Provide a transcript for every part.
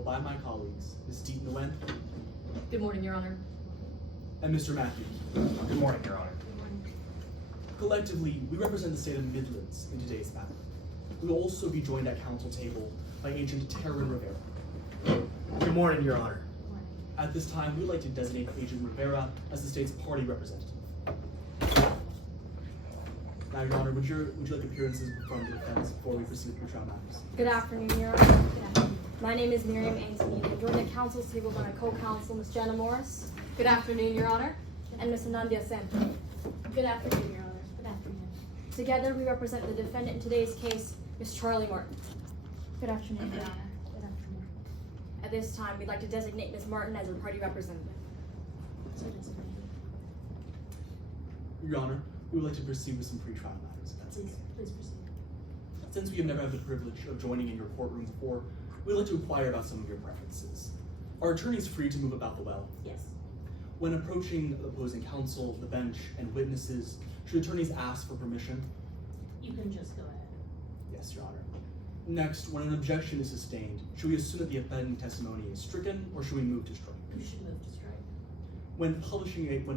table by my colleagues, Ms. Deaton Nguyen Good morning, Your Honor. and Mr. Matthew. Good morning, Your Honor. Good morning. Collectively, we represent the state of Midlands in today's matter. We will also be joined at council table by Agent Taryn Rivera. Good morning, Your Honor. Good morning. At this time, we would like to designate Agent Rivera as the state's party representative. Now, Your Honor, would you like appearances from the defense before we proceed with trial matters? Good afternoon, Your Honor. Good afternoon. My name is Miriam Anthony. I'm joined at council's table by my co-counsel, Ms. Jenna Morris, Good afternoon, Your Honor. and Ms. Anandya Sen. Good afternoon, Your Honor. Good afternoon. Together, we represent the defendant in today's case, Ms. Charlie Martin. Good afternoon, Your Honor. Good afternoon. At this time, we'd like to designate Ms. Martin as our party representative. Your Honor, we would like to proceed with some pre-trial matters, if that's okay. Please proceed. Since we have never had the privilege of joining in your courtroom before, we'd like to inquire about some of your preferences. Are attorneys free to move about the well? Yes. When approaching opposing counsel, the bench, and witnesses, should attorneys ask for permission? You can just go ahead. Yes, Your Honor. Next, when an objection is sustained, should we assume that the offending testimony is stricken, or should we move to strike? You should move to strike. When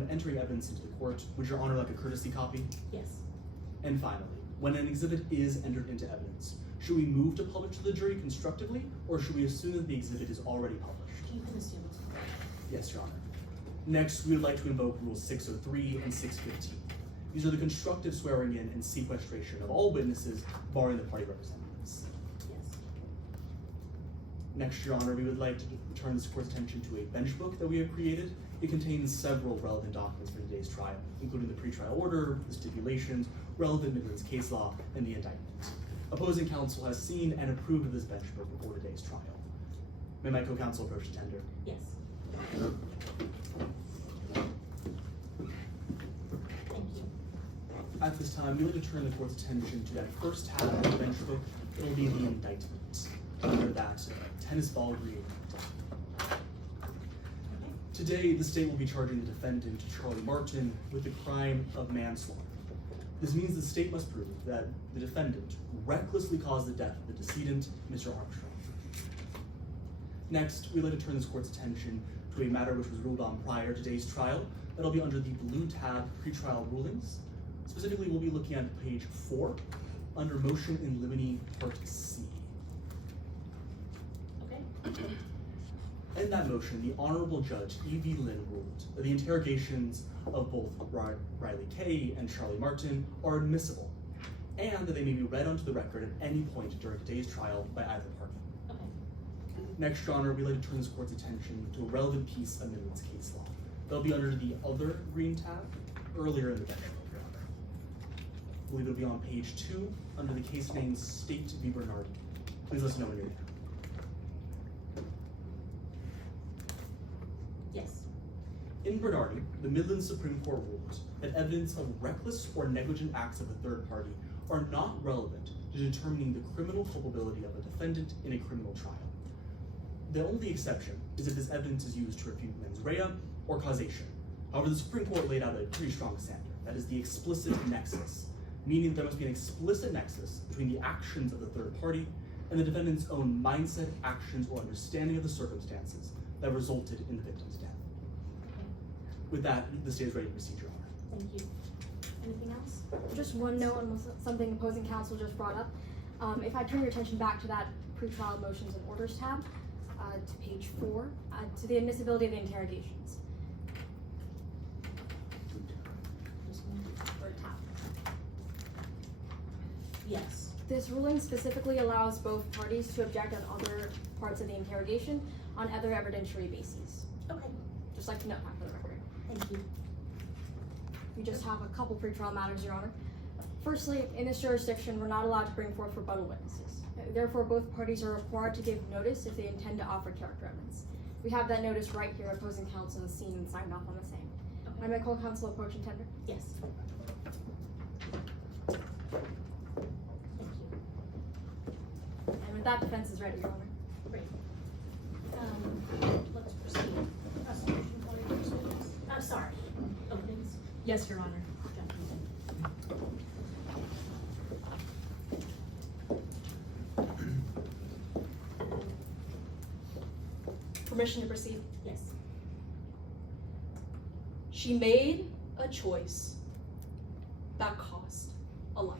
entering evidence into the court, would Your Honor like a courtesy copy? Yes. And finally, when an exhibit is entered into evidence, should we move to publish to the jury constructively, or should we assume that the exhibit is already published? You can assume it's published. Yes, Your Honor. Next, we would like to invoke Rules 603 and 615. These are the constructive swearing in and sequestration of all witnesses, barring the party representatives. Yes. Next, Your Honor, we would like to turn this court's attention to a bench book that we have created. It contains several relevant documents for today's trial, including the pretrial order, the stipulations, relevant Midlands case law, and the indictment. Opposing counsel has seen and approved of this bench book before today's trial. May my co-counsel approach the tender? Yes. Thank you. At this time, we would like to turn the court's attention to that first tab of the bench book. It will be the indictment, under that tennis ball green. Today, the state will be charging the defendant, Charlie Martin, with the crime of manslaughter. This means the state must prove that the defendant recklessly caused the death of the decedent, Mr. Armstrong. Next, we'd like to turn this court's attention to a matter which was ruled on prior to today's trial. That'll be under the blue tab, pretrial rulings. Specifically, we'll be looking at page 4, under motion in limine part C. Okay. In that motion, the Honorable Judge E.V. Lynn ruled that the interrogations of both Riley Kay and Charlie Martin are admissible, and that they may be read onto the record at any point during today's trial by either party. Okay. Next, Your Honor, we'd like to turn this court's attention to a relevant piece of Midlands case law. They'll be under the other green tab, earlier in the bench book, Your Honor. I believe it'll be on page 2, under the case name State v. Bernardi. Please let us know when you're there. Yes. In Bernardi, the Midlands Supreme Court ruled that evidence of reckless or negligent acts of a third party are not relevant to determining the criminal culpability of a defendant in a criminal trial. The only exception is if this evidence is used to refute mens rea or causation. However, the Supreme Court laid out a pretty strong standard, that is the explicit nexus, meaning that there must be an explicit nexus between the actions of the third party and the defendant's own mindset, actions, or understanding of the circumstances that resulted in the victim's death. Okay. With that, the state is ready to proceed, Your Honor. Thank you. Anything else? Just one note on something opposing counsel just brought up. If I turn your attention back to that pretrial motions and orders tab, to page 4, to the admissibility of the interrogations. This one? Or tab? Yes. This ruling specifically allows both parties to object on other parts of the interrogation on other evidentiary bases. Okay. Just like to note that for the record. Thank you. We just have a couple pretrial matters, Your Honor. Firstly, in this jurisdiction, we're not allowed to bring forth rebuttal witnesses. Therefore, both parties are required to give notice if they intend to offer character evidence. We have that notice right here. Opposing counsel has seen and signed off on the same. Okay. I may call counsel approach and tender. Yes. Thank you. And with that, defense is ready, Your Honor. Great. Let's proceed. Prosecution for your students. I'm sorry. Openings. Yes, Your Honor. permission to proceed? Yes. She made a choice that cost a life.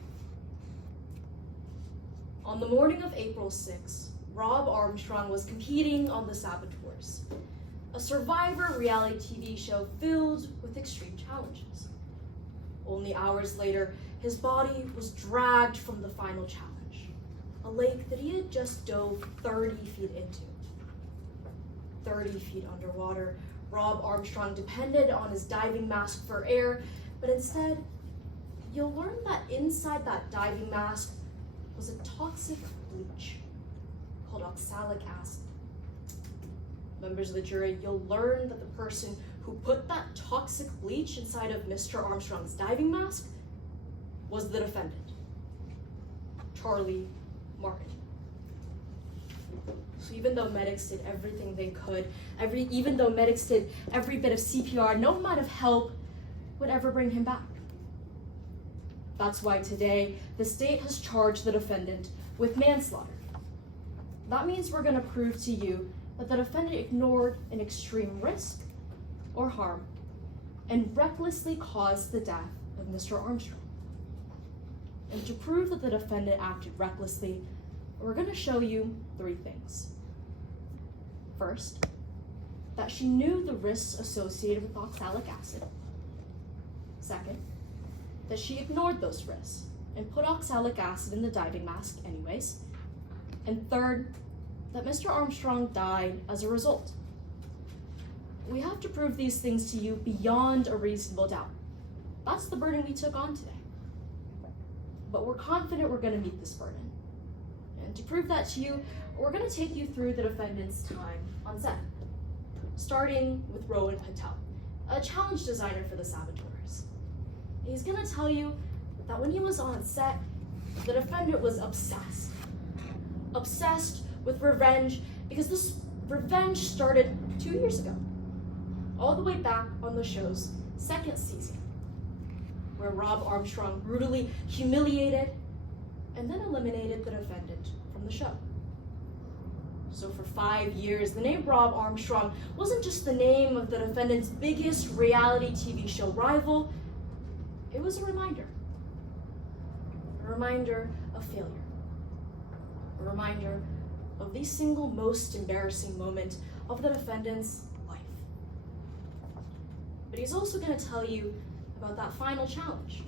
On the morning of April 6, Rob Armstrong was competing on The Saboteurs, a survivor reality TV show filled with extreme challenges. Only hours later, his body was dragged from the final challenge, a lake that he had just dove 30 feet into. 30 feet underwater, Rob Armstrong depended on his diving mask for air, but instead, you'll learn that inside that diving mask was a toxic bleach called oxalic acid. Members of the jury, you'll learn that the person who put that toxic bleach inside of Mr. Armstrong's diving mask was the defendant, Charlie Martin. So even though medics did everything they could, even though medics did every bit of CPR, no amount of help would ever bring him back. That's why today, the state has charged the defendant with manslaughter. That means we're going to prove to you that the defendant ignored an extreme risk or harm and recklessly caused the death of Mr. Armstrong. And to prove that the defendant acted recklessly, we're going to show you 3 things. First, that she knew the risks associated with oxalic acid. Second, that she ignored those risks and put oxalic acid in the diving mask anyways. And third, that Mr. Armstrong died as a result. We have to prove these things to you beyond a reasonable doubt. That's the burden we took on today. But we're confident we're going to meet this burden. And to prove that to you, we're going to take you through the defendant's time on set, starting with Rowan Patel, a challenge designer for The Saboteurs. He's going to tell you that when he was on set, the defendant was obsessed with revenge, because this revenge started 2 years ago, all the way back on the show's 2nd season, where Rob Armstrong brutally humiliated and then eliminated the defendant from the show. So for 5 years, the name Rob Armstrong wasn't just the name of the defendant's biggest reality TV show rival, it was a reminder of failure, a reminder of the single most embarrassing moment of the defendant's life. But he's also going to tell you about that final challenge.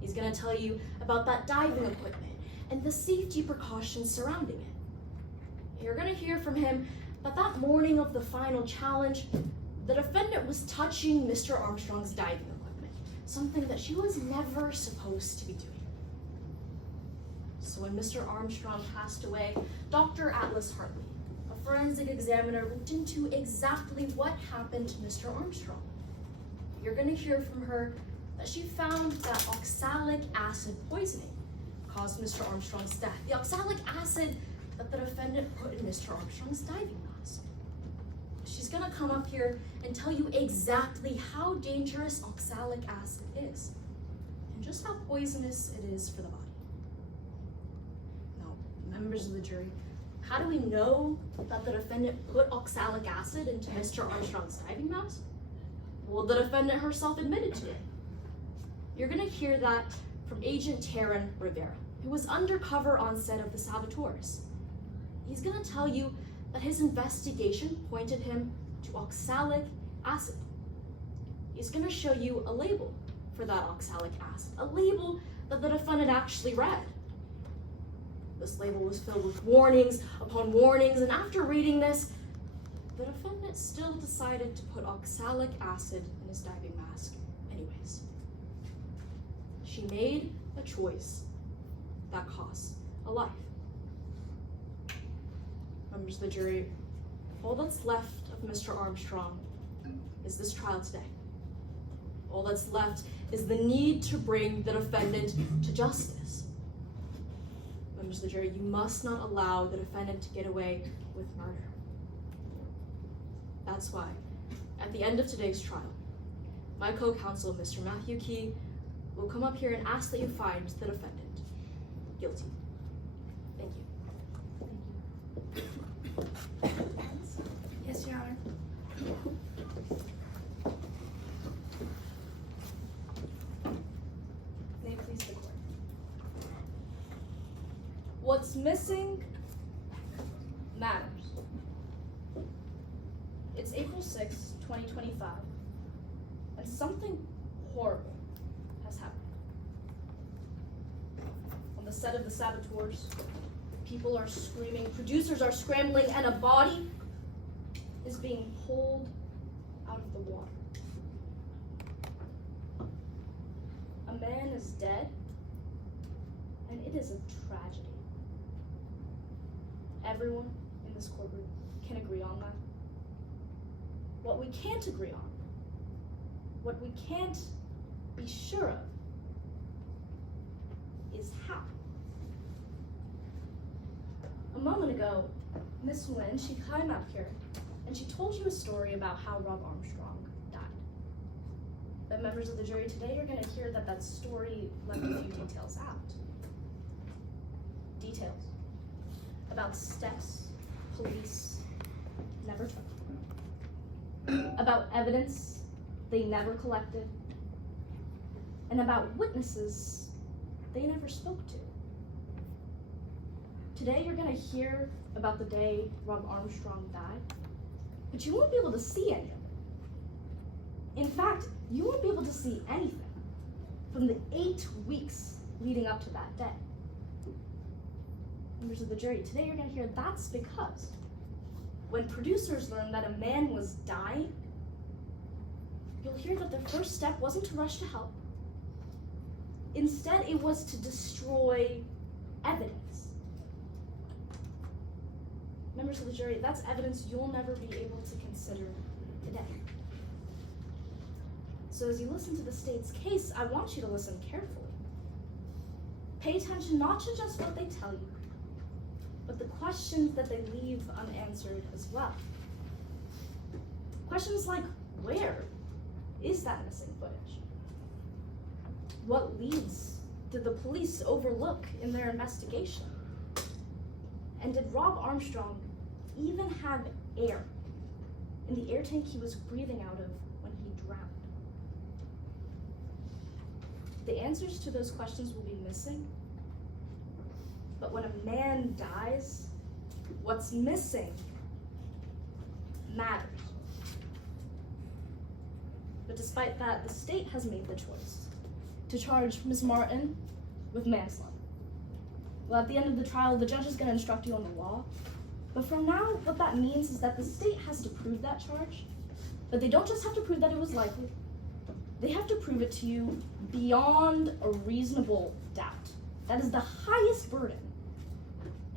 He's going to tell you about that diving equipment and the safety precautions surrounding it. You're going to hear from him that morning of the final challenge, the defendant was touching Mr. Armstrong's diving equipment, something that she was never supposed to be doing. So when Mr. Armstrong passed away, Dr. Atlas Hartley, a forensic examiner, looked into exactly what happened to Mr. Armstrong. You're going to hear from her that she found that oxalic acid poisoning caused Mr. Armstrong's death. The oxalic acid that the defendant put in Mr. Armstrong's diving mask. She's going to come up here and tell you exactly how dangerous oxalic acid is and just how poisonous it is for the body. Members of the jury, how do we know that the defendant put oxalic acid into Mr. Armstrong's diving mask? Well, the defendant herself admitted to it. You're going to hear that from Agent Taryn Rivera, who was undercover on set of The Saboteurs. He's going to tell you that his investigation pointed him to oxalic acid. He's going to show you a label for that oxalic acid, a label that the defendant actually read. This label was filled with warnings upon warnings, and after reading this, the defendant still decided to put oxalic acid in his diving mask anyways. She made a choice that cost a life. Members of the jury, all that's left of Mr. Armstrong is this trial today. All that's left is the need to bring the defendant to justice. Members of the jury, you must not allow the defendant to get away with murder. That's why, at the end of today's trial, my co-counsel, Mr. Matthew Key, will come up here and ask that you find the defendant guilty. Thank you. Yes, May it please the court. What's missing matters. It's April 6, 2025, and something horrible has happened. On the set of The Saboteurs, people are screaming, producers are scrambling, and a body is being pulled out of the water. A man is dead, and it is a tragedy. Everyone in this courtroom can agree on that. What we can't agree on, what we can't be sure of, is how. A moment ago, Miss Nguyen, she came up here and she told you a story about how Rob Armstrong died. But members of the jury, today you're going to hear that that story left a few details out. Details about steps police never took. About evidence they never collected. And about witnesses they never spoke to. Today you're going to hear about the day Rob Armstrong died, but you won't be able to see any of it. In fact, you won't be able to see anything from the 8 weeks leading up to that day. Members of the jury, today you're going to hear that's because when producers learned that a man was dying, you'll hear that their first step wasn't to rush to help. Instead, it was to destroy evidence. Members of the jury, that's evidence you'll never be able to consider today. So as you listen to the state's case, I want you to listen carefully. Pay attention not to just what they tell you, but the questions that they leave unanswered as well. Questions like, where is that missing footage? What leads did the police overlook in their investigation? And did Rob Armstrong even have air in the air tank he was breathing out of when he drowned? The answers to those questions will be missing. But when a man dies, what's missing matters. But despite that, the state has made the choice to charge Ms. Martin with manslaughter. Well, at the end of the trial, the judge is going to instruct you on the law. But from now, what that means is that the state has to prove that charge. But they don't just have to prove that it was likely. They have to prove it to you beyond a reasonable doubt. That is the highest burden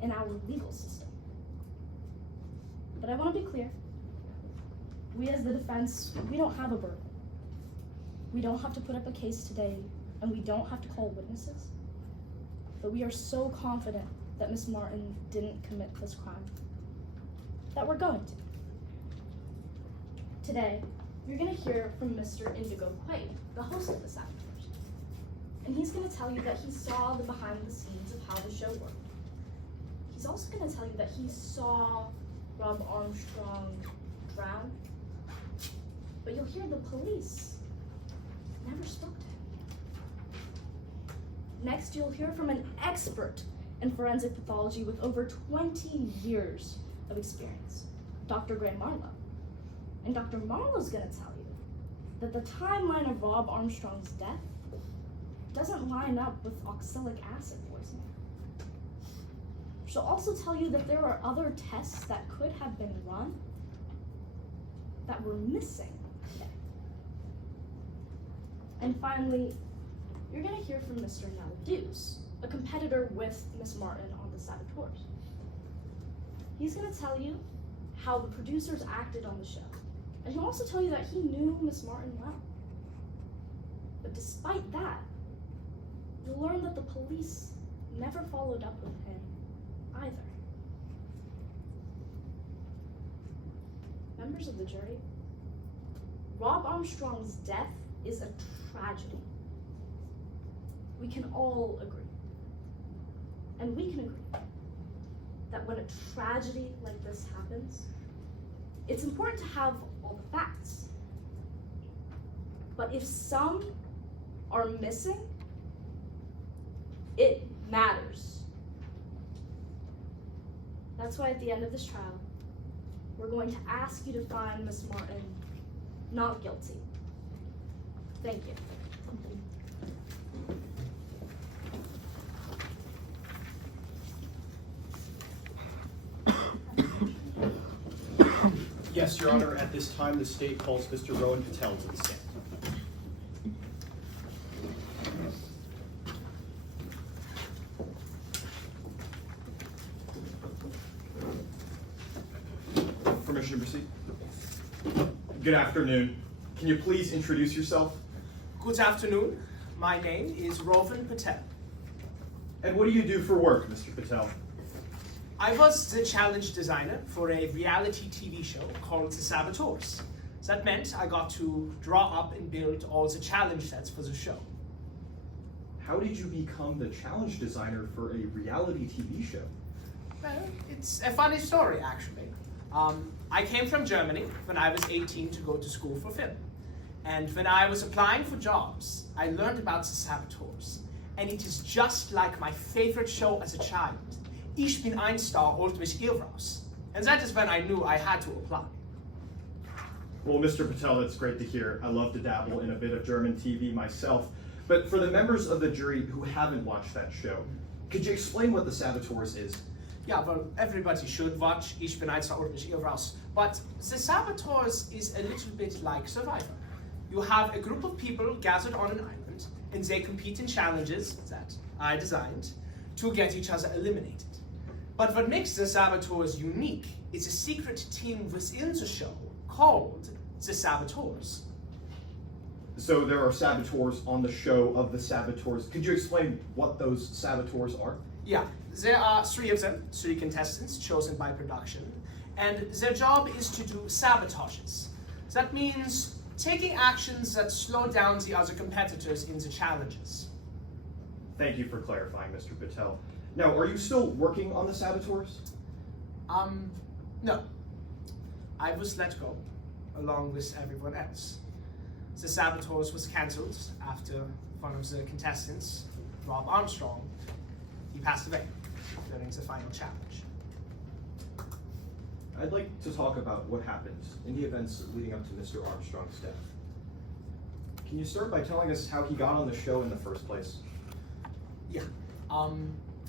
in our legal system. But I want to be clear. We as the defense, we don't have a burden. We don't have to put up a case today, and we don't have to call witnesses. But we are so confident that Ms. Martin didn't commit this crime that we're going to. Today, you're going to hear from Mr. Indigo Quaid, the host of The Saboteurs. And he's going to tell you that he saw the behind the scenes of how the show worked. He's also going to tell you that he saw Rob Armstrong drown. But you'll hear the police never spoke to him. Next, you'll hear from an expert in forensic pathology with over 20 years of experience, Dr. Gray Marlowe. And Dr. Marlowe's going to tell you that the timeline of Rob Armstrong's death doesn't line up with oxalic acid poisoning. She'll also tell you that there are other tests that could have been run that were missing today. And finally, you're going to hear from Mr. Nell Deuce, a competitor with Miss Martin on The Saboteurs. He's going to tell you how the producers acted on the show. And he'll also tell you that he knew Miss Martin well. But despite that, you'll learn that the police never followed up with him either. Members of the jury, Rob Armstrong's death is a tragedy. We can all agree. And we can agree that when a tragedy like this happens, It's important to have all the facts. But if some are missing, it matters. That's why at the end of this trial, we're going to ask you to find Miss Martin not guilty. Thank you. Yes, Your Honor, at this time, the state calls Mr. Rowan Patel to the stand. Permission to proceed? Good afternoon. Can you please introduce yourself? Good afternoon. My name is Rowan Patel. And what do you do for work, Mr. Patel? I was the challenge designer for a reality TV show called The Saboteurs. That meant I got to draw up and build all the challenge sets for the show. How did you become the challenge designer for a reality TV show? Well, it's a funny story, actually. I came from Germany when I was 18 to go to school for film. And when I was applying for jobs, I learned about The Saboteurs. And it is just like my favorite show as a child. Ich bin ein Star, holt mich hier raus. And that is when I knew I had to apply. Well, Mr. Patel, that's great to hear. I love to dabble in a bit of German TV myself. But for the members of the jury who haven't watched that show, could you explain what The Saboteurs is? Yeah, well, everybody should watch Ich bin ein Star, holt mich hier raus. But The Saboteurs is a little bit like Survivor. You have a group of people gathered on an island, and they compete in challenges that I designed to get each other eliminated. But what makes The Saboteurs unique is a secret team within the show called The Saboteurs. So there are saboteurs on the show of The Saboteurs. Could you explain what those saboteurs are? Yeah, there are 3 of them, 3 contestants chosen by production, and their job is to do sabotages. That means taking actions that slow down the other competitors in the challenges. Thank you for clarifying, Mr. Patel. Now, are you still working on The Saboteurs? No. I was let go, along with everyone else. The Saboteurs was cancelled after one of the contestants, Rob Armstrong, he passed away during the final challenge. I'd like to talk about what happened in the events leading up to Mr. Armstrong's death. Can you start by telling us how he got on the show in the first place? Yeah.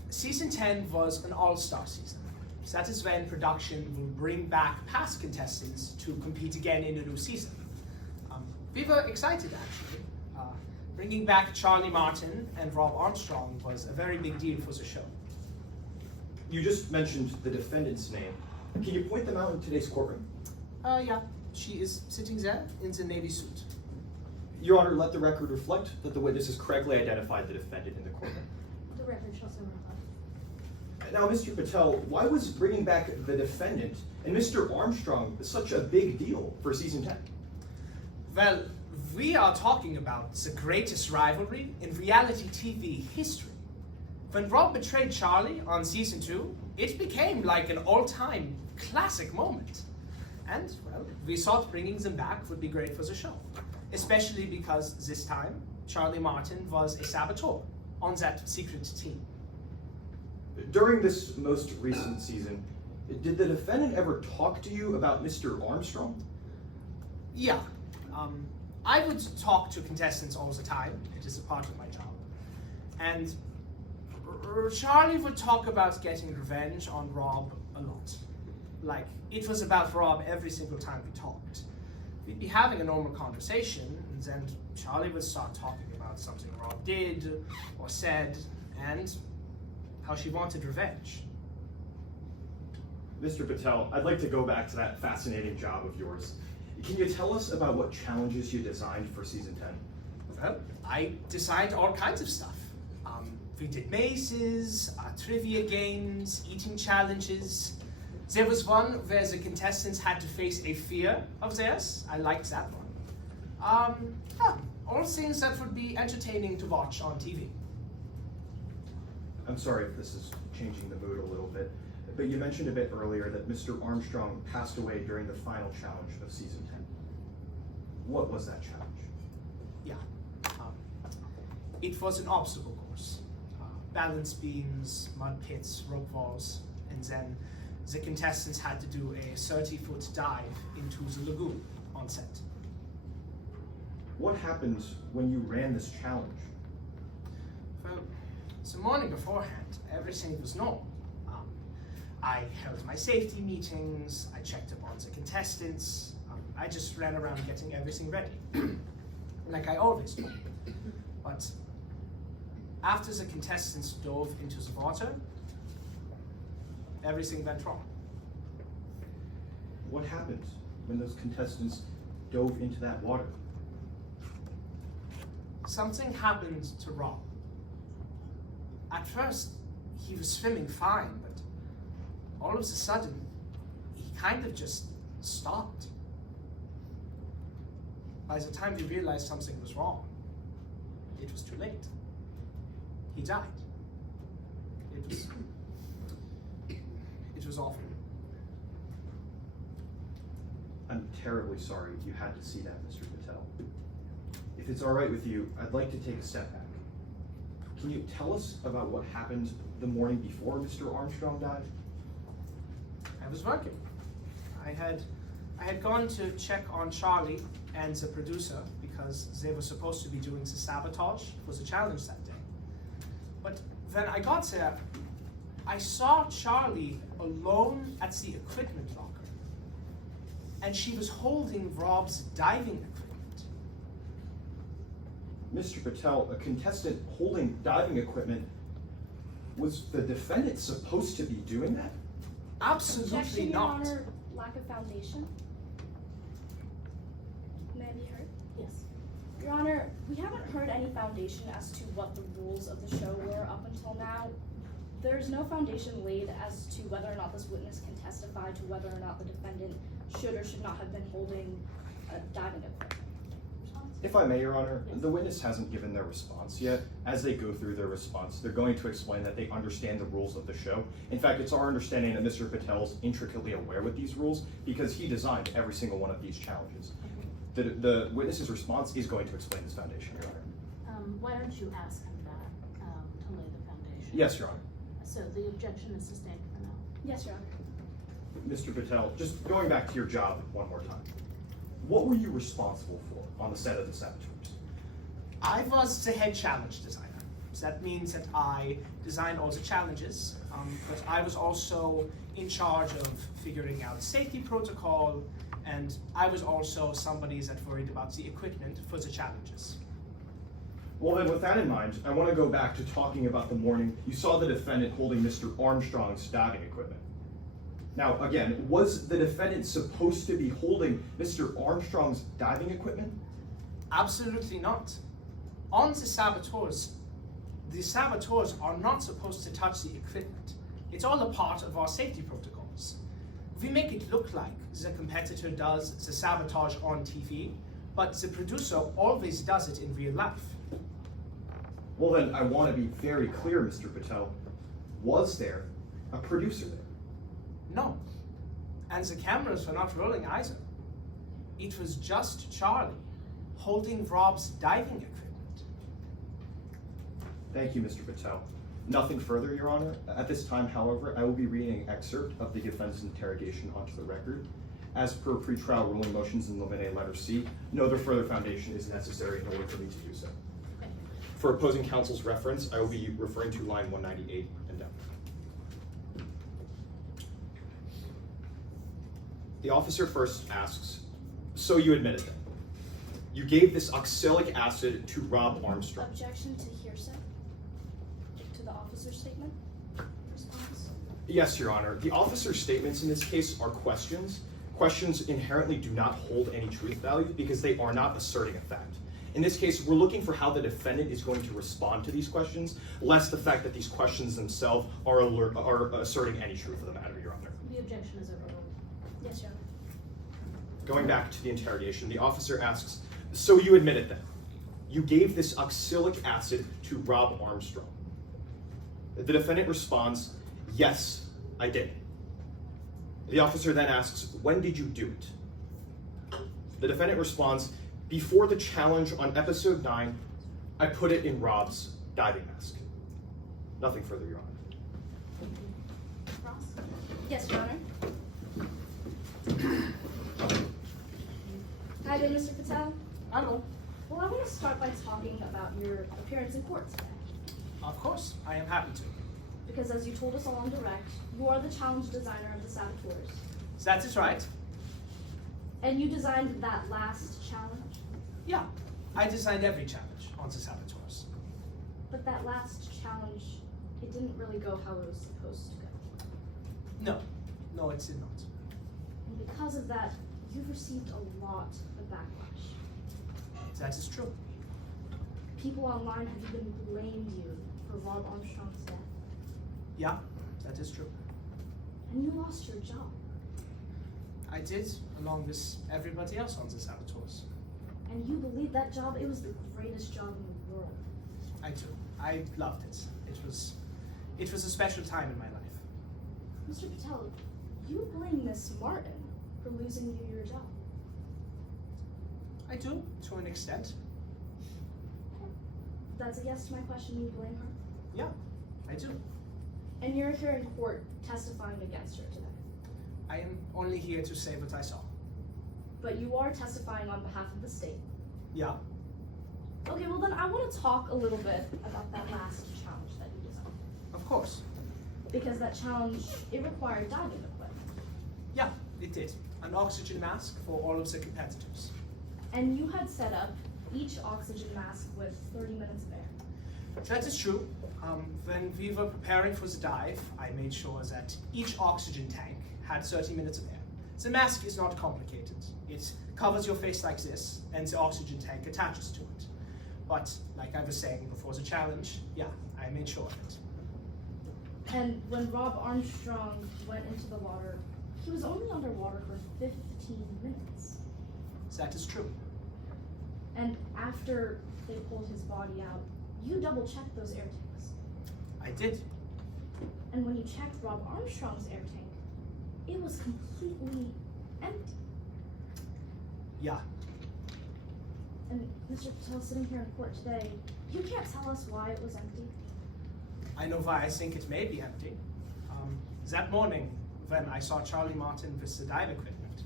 Season 10 was an all-star season. So that is when production will bring back past contestants to compete again in a new season. We were excited, actually. Bringing back Charlie Martin and Rob Armstrong was a very big deal for the show. You just mentioned the defendant's name. Can you point them out in today's courtroom? Yeah. She is sitting there in the Navy suit. Your Honor, let the record reflect that the witnesses correctly identified the defendant in the courtroom. The record shall so reflect. Now, Mr. Patel, why was bringing back the defendant and Mr. Armstrong such a big deal for season 10? Well, we are talking about the greatest rivalry in reality TV history. When Rob betrayed Charlie on season 2, it became like an all-time classic moment. And, well, we thought bringing them back would be great for the show. Especially because this time, Charlie Martin was a saboteur on that secret team. During this most recent season, did the defendant ever talk to you about Mr. Armstrong? Yeah. I would talk to contestants all the time. It is a part of my job. And Charlie would talk about getting revenge on Rob a lot. Like, it was about Rob every single time we talked. We'd be having a normal conversation, and then Charlie would start talking about something Rob did or said, and how she wanted revenge. Mr. Patel, I'd like to go back to that fascinating job of yours. Can you tell us about what challenges you designed for season 10? Well, I designed all kinds of stuff. We did mazes, trivia games, eating challenges. There was one where the contestants had to face a fear of theirs. I liked that one. Yeah, all things that would be entertaining to watch on TV. I'm sorry if this is changing the mood a little bit, but you mentioned a bit earlier that Mr. Armstrong passed away during the final challenge of season 10. What was that challenge? Yeah. It was an obstacle course. Balance beams, mud pits, rope walls, and then the contestants had to do a 30-foot dive into the lagoon on set. What happened when you ran this challenge? Well, the morning beforehand, everything was normal. I held my safety meetings, I checked up on the contestants, I just ran around getting everything ready, like I always do. But after the contestants dove into the water, everything went wrong. What happened when those contestants dove into that water? Something happened to Rob. At first, he was swimming fine, but all of a sudden, he kind of just stopped. By the time we realized something was wrong, it was too late. He died. It was awful. I'm terribly sorry you had to see that, Mr. Patel. If it's all right with you, I'd like to take a step back. Can you tell us about what happened the morning before Mr. Armstrong died? I was working. I had gone to check on Charlie and the producer because they were supposed to be doing the sabotage for the challenge that day. But when I got there, I saw Charlie alone at the equipment locker, and she was holding Rob's diving equipment. Mr. Patel, a contestant holding diving equipment, was the defendant supposed to be doing that? Absolutely Objection, Your not. Honor, lack of foundation. May I be heard? Yes. Your Honor, we haven't heard any foundation as to what the rules of the show were up until now. There's no foundation laid as to whether or not this witness can testify to whether or not the defendant should or should not have been holding diving equipment. If I may, Your Honor, the witness hasn't given their response yet. As they go through their response, they're going to explain that they understand the rules of the show. In fact, it's our understanding that Mr. Patel's intricately aware with these rules because he designed every single one of these challenges. The witness's response is going to explain this foundation, Your Honor. Why don't you ask him that to lay the foundation? Yes, Your Honor. So the objection is sustained for now. Yes, Your Honor. Mr. Patel, just going back to your job one more time. What were you responsible for on the set of the Saboteurs? I was the head challenge designer. So that means that I designed all the challenges, but I was also in charge of figuring out safety protocol, and I was also somebody that worried about the equipment for the challenges. Well then, with that in mind, I want to go back to talking about the morning you saw the defendant holding Mr. Armstrong's diving equipment. Now, again, was the defendant supposed to be holding Mr. Armstrong's diving equipment? Absolutely not. On the saboteurs are not supposed to touch the equipment. It's all a part of our safety protocols. We make it look like the competitor does the sabotage on TV, but the producer always does it in real life. Well then, I want to be very clear, Mr. Patel. Was there a producer there? No. And the cameras were not rolling either. It was just Charlie holding Rob's diving equipment. Thank you, Mr. Patel. Nothing further, Your Honor. At this time, however, I will be reading an excerpt of the defense's interrogation onto the record. As per pretrial ruling motions in Limine Letter C, no other further foundation is necessary in order for me to do so. For opposing counsel's reference, I will be referring to line 198 and down. The officer first asks, so you admitted that you gave this oxalic acid to Rob Armstrong. Objection to hearsay? To the officer's statement? Response? Yes, Your Honor. The officer's statements in this case are questions. Questions inherently do not hold any truth value because they are not asserting a fact. In this case, we're looking for how the defendant is going to respond to these questions, less the fact that these questions themselves are asserting any truth of the matter, Your Honor. The objection is overruled. Yes, Your Honor. Going back to the interrogation, the officer asks, so you admitted that you gave this oxalic acid to Rob Armstrong. The defendant responds, yes, I did. The officer then asks, when did you do it? The defendant responds, before the challenge on episode 9, I put it in Rob's diving mask. Nothing further, Your Honor. Ross? Yes, Your Honor. Hi there, Mr. Patel. Hello. Well, I want to start by talking about your appearance in court today. Of course, I am happy to. Because as you told us all on direct, you are the challenge designer of the saboteurs. That is right. And you designed that last challenge? Yeah, I designed every challenge on the saboteurs. But that last challenge, it didn't really go how it was supposed to go. No, it did not. And because of that, you've received a lot of backlash. That is true. People online have even blamed you for Rob Armstrong's death. Yeah, that is true. And you lost your job. I did, along with everybody else on the saboteurs. And you believed that job, it was the greatest job in the world. I do. I loved it. It was a special time in my life. Mr. Patel, you blame Miss Martin for losing you your job. I do, to an extent. That's a yes to my question, you blame her? Yeah, I do. And you're here in court testifying against her today. I am only here to say what I saw. But you are testifying on behalf of the state. Yeah. Okay, well then I want to talk a little bit about that last challenge that you designed. Of course. Because that challenge, it required diving equipment. Yeah, it did. An oxygen mask for all of the competitors. And you had set up each oxygen mask with 30 minutes of air. That is true. When we were preparing for the dive, I made sure that each oxygen tank had 30 minutes of air. The mask is not complicated. It covers your face like this, and the oxygen tank attaches to it. But, like I was saying before the challenge, yeah, I made sure of it. And when Rob Armstrong went into the water, he was only underwater for 15 minutes. That is true. And after they pulled his body out, you double-checked those air tanks. I did. And when you checked Rob Armstrong's air tank, it was completely empty. Yeah. And Mr. Patel, sitting here in court today, you can't tell us why it was empty. I know why I think it may be empty. That morning, when I saw Charlie Martin with the dive equipment,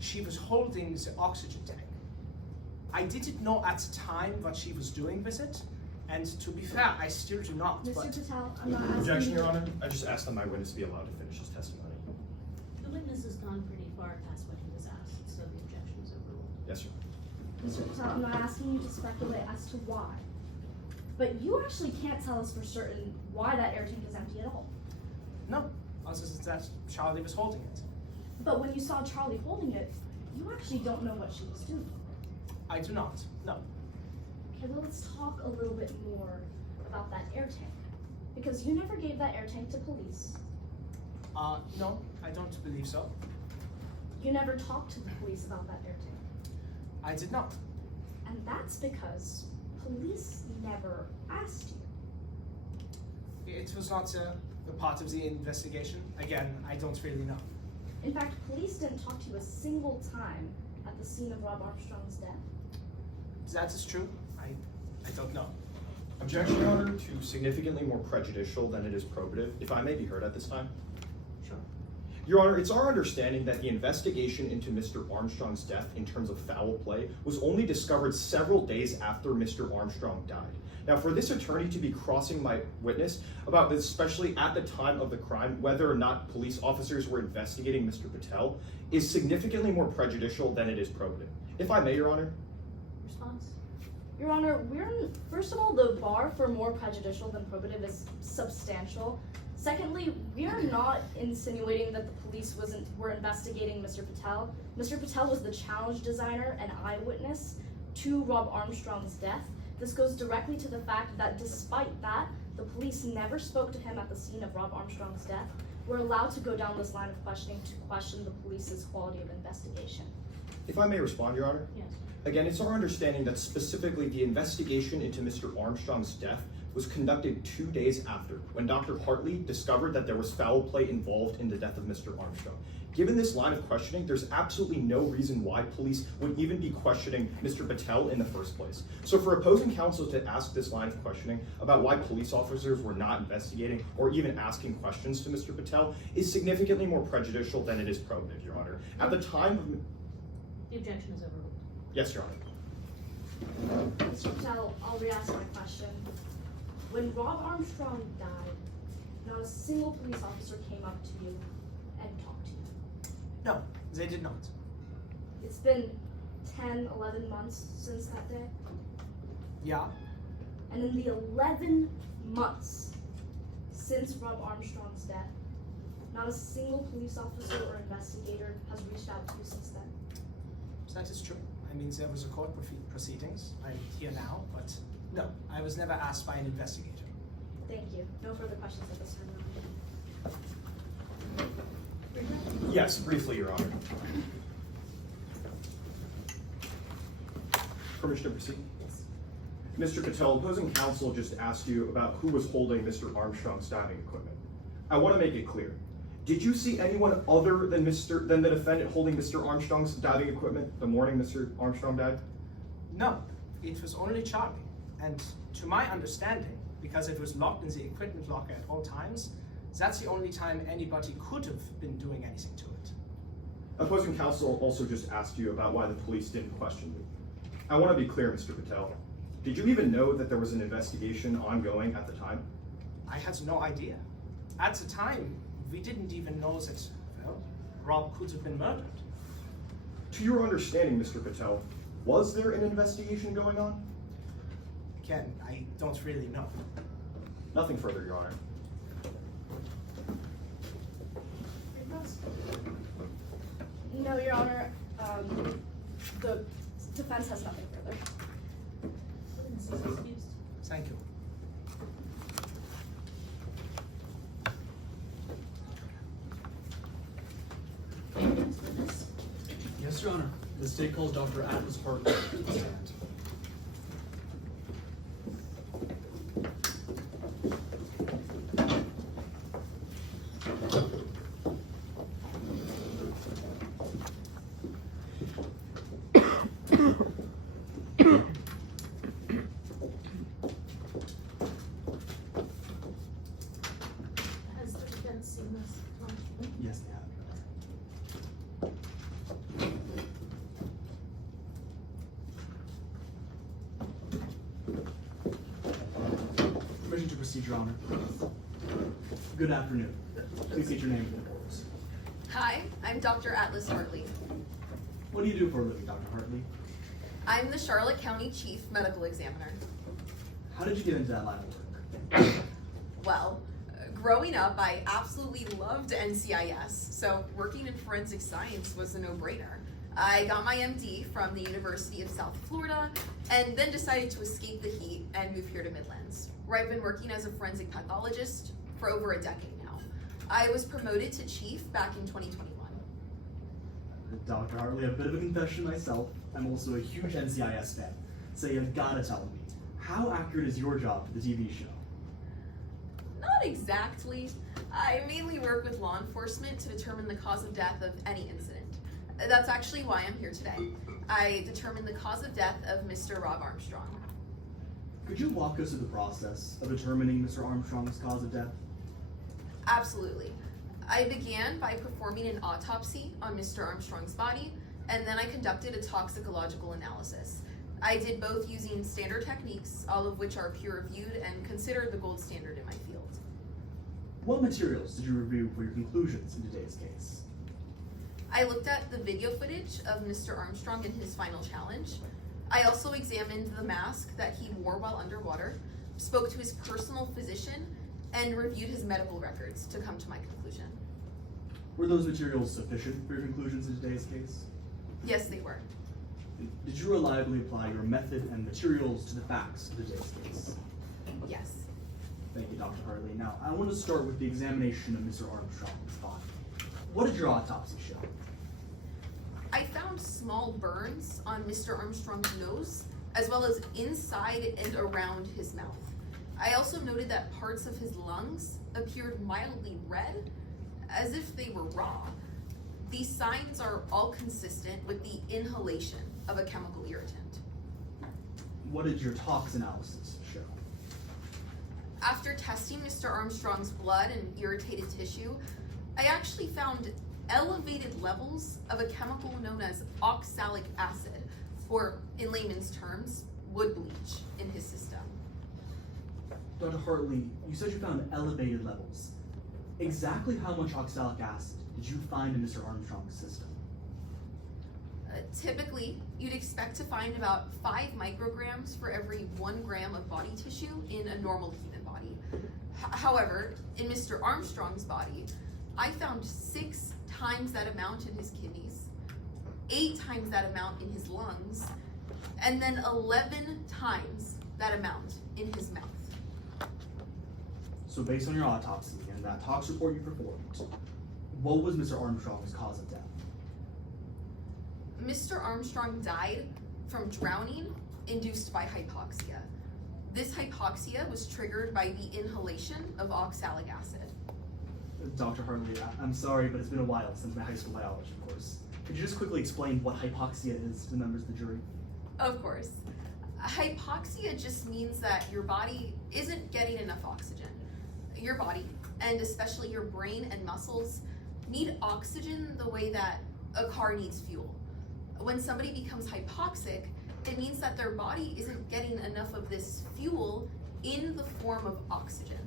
she was holding the oxygen tank. I didn't know at the time what she was doing with it, and to be fair, I still do not. Mr. But Patel, I'm not asking Objection, you. Your Honor. I just asked that my witness be allowed to finish his testimony. The witness has gone pretty far past what he was asked, so the objection is overruled. Yes, sir. Mr. Patel, I'm not asking you to speculate as to why. But you actually can't tell us for certain why that air tank is empty at all. no, other than that Charlie was holding it. But when you saw Charlie holding it, you actually don't know what she was doing. I do not. No. Okay, well let's talk a little bit more about that air tank. Because you never gave that air tank to police. No, I don't believe so. You never talked to the police about that air tank. I did not. And that's because police never asked you. It was not a part of the investigation. Again, I don't really know. In fact, police didn't talk to you a single time at the scene of Rob Armstrong's death. That is true. I don't know. Objection, Your Honor, to significantly more prejudicial than it is probative, if I may be heard at this time. Sure. Your Honor, it's our understanding that the investigation into Mr. Armstrong's death in terms of foul play was only discovered several days after Mr. Armstrong died. Now, for this attorney to be crossing my witness about this, especially at the time of the crime, whether or not police officers were investigating Mr. Patel, is significantly more prejudicial than it is probative. If I may, Your Honor. Response? Your Honor, first of all, the bar for more prejudicial than probative is substantial. Secondly, we are not insinuating that the police were investigating Mr. Patel. Mr. Patel was the challenge designer and eyewitness to Rob Armstrong's death. This goes directly to the fact that despite that, the police never spoke to him at the scene of Rob Armstrong's death. We're allowed to go down this line of questioning to question the police's quality of investigation. If I may respond, Your Honor. Yes. Again, it's our understanding that specifically the investigation into Mr. Armstrong's death was conducted 2 days after, when Dr. Hartley discovered that there was foul play involved in the death of Mr. Armstrong. Given this line of questioning, there's absolutely no reason why police would even be questioning Mr. Patel in the first place. So for opposing counsel to ask this line of questioning about why police officers were not investigating or even asking questions to Mr. Patel is significantly more prejudicial than it is probative, Your Honor. At the time of... The objection is overruled. Yes, Your Honor. Mr. Patel, I'll re-ask my question. When Rob Armstrong died, not a single police officer came up to you and talked to you. No, they did not. It's been 10, 11 months since that day. Yeah? And in the 11 months since Rob Armstrong's death, not a single police officer or investigator has reached out to you since then. That is true. I mean, there was a court proceedings. I'm here now, but no, I was never asked by an investigator. Thank you. No further questions at this time. Yes, briefly, Your Honor. Permission to proceed? Mr. Patel, opposing counsel just asked you about who was holding Mr. Armstrong's diving equipment. I want to make it clear. Did you see anyone other than the defendant holding Mr. Armstrong's diving equipment the morning Mr. Armstrong died? No, it was only Charlie. And to my understanding, because it was locked in the equipment locker at all times, that's the only time anybody could have been doing anything to it. Opposing counsel also just asked you about why the police didn't question you. I want to be clear, Mr. Patel. Did you even know that there was an investigation ongoing at the time? I had no idea. At the time, we didn't even know that, well, Rob could have been murdered. To your understanding, Mr. Patel, was there an investigation going on? Again, I don't really know. Nothing further, Your Honor. No, Your Honor. The defense has nothing further. Witness is excused. Thank you. Next witness. Yes, Your Honor. The state calls Dr. Atlas Hartley to the stand. Has the defense seen this? Yes, they have, Your Honor. Permission to proceed, Your Honor. Good afternoon. Please state your name for the course. Hi, I'm Dr. Atlas Hartley. What do you do for a living, Dr. Hartley? I'm the Charlotte County Chief Medical Examiner. How did you get into that line of work? Well, growing up, I absolutely loved NCIS, so working in forensic science was a no-brainer. I got my MD from the University of South Florida, and then decided to escape the heat and move here to Midlands, where I've been working as a forensic pathologist for over a decade now. I was promoted to chief back in 2021. Dr. Hartley, a bit of a confession myself. I'm also a huge NCIS fan, so you've got to tell me, how accurate is your job for the TV show? Not exactly. I mainly work with law enforcement to determine the cause of death of any incident. That's actually why I'm here today. I determined the cause of death of Mr. Rob Armstrong. Could you walk us through the process of determining Mr. Armstrong's cause of death? Absolutely. I began by performing an autopsy on Mr. Armstrong's body, and then I conducted a toxicological analysis. I did both using standard techniques, all of which are peer-reviewed and considered the gold standard in my field. What materials did you review for your conclusions in today's case? I looked at the video footage of Mr. Armstrong in his final challenge. I also examined the mask that he wore while underwater, spoke to his personal physician, and reviewed his medical records to come to my conclusion. Were those materials sufficient for your conclusions in today's case? Yes, they were. Did you reliably apply your method and materials to the facts of today's case? Yes. Thank you, Dr. Hartley. Now, I want to start with the examination of Mr. Armstrong's body. What did your autopsy show? I found small burns on Mr. Armstrong's nose, as well as inside and around his mouth. I also noted that parts of his lungs appeared mildly red, as if they were raw. These signs are all consistent with the inhalation of a chemical irritant. What did your tox analysis show? After testing Mr. Armstrong's blood and irritated tissue, I actually found elevated levels of a chemical known as oxalic acid, or in layman's terms, wood bleach, in his system. Dr. Hartley, you said you found elevated levels. Exactly how much oxalic acid did you find in Mr. Armstrong's system? Typically, you'd expect to find about 5 micrograms for every 1 gram of body tissue in a normal human body. However, in Mr. Armstrong's body, I found 6 times that amount in his kidneys, 8 times that amount in his lungs, and then 11 times that amount in his mouth. So based on your autopsy and that tox report you performed, what was Mr. Armstrong's cause of death? Mr. Armstrong died from drowning induced by hypoxia. This hypoxia was triggered by the inhalation of oxalic acid. Dr. Hartley, I'm sorry, but it's been a while since my high school biology course. Could you just quickly explain what hypoxia is to the members of the jury? Of course. Hypoxia just means that your body isn't getting enough oxygen. Your body, and especially your brain and muscles, need oxygen the way that a car needs fuel. When somebody becomes hypoxic, it means that their body isn't getting enough of this fuel in the form of oxygen,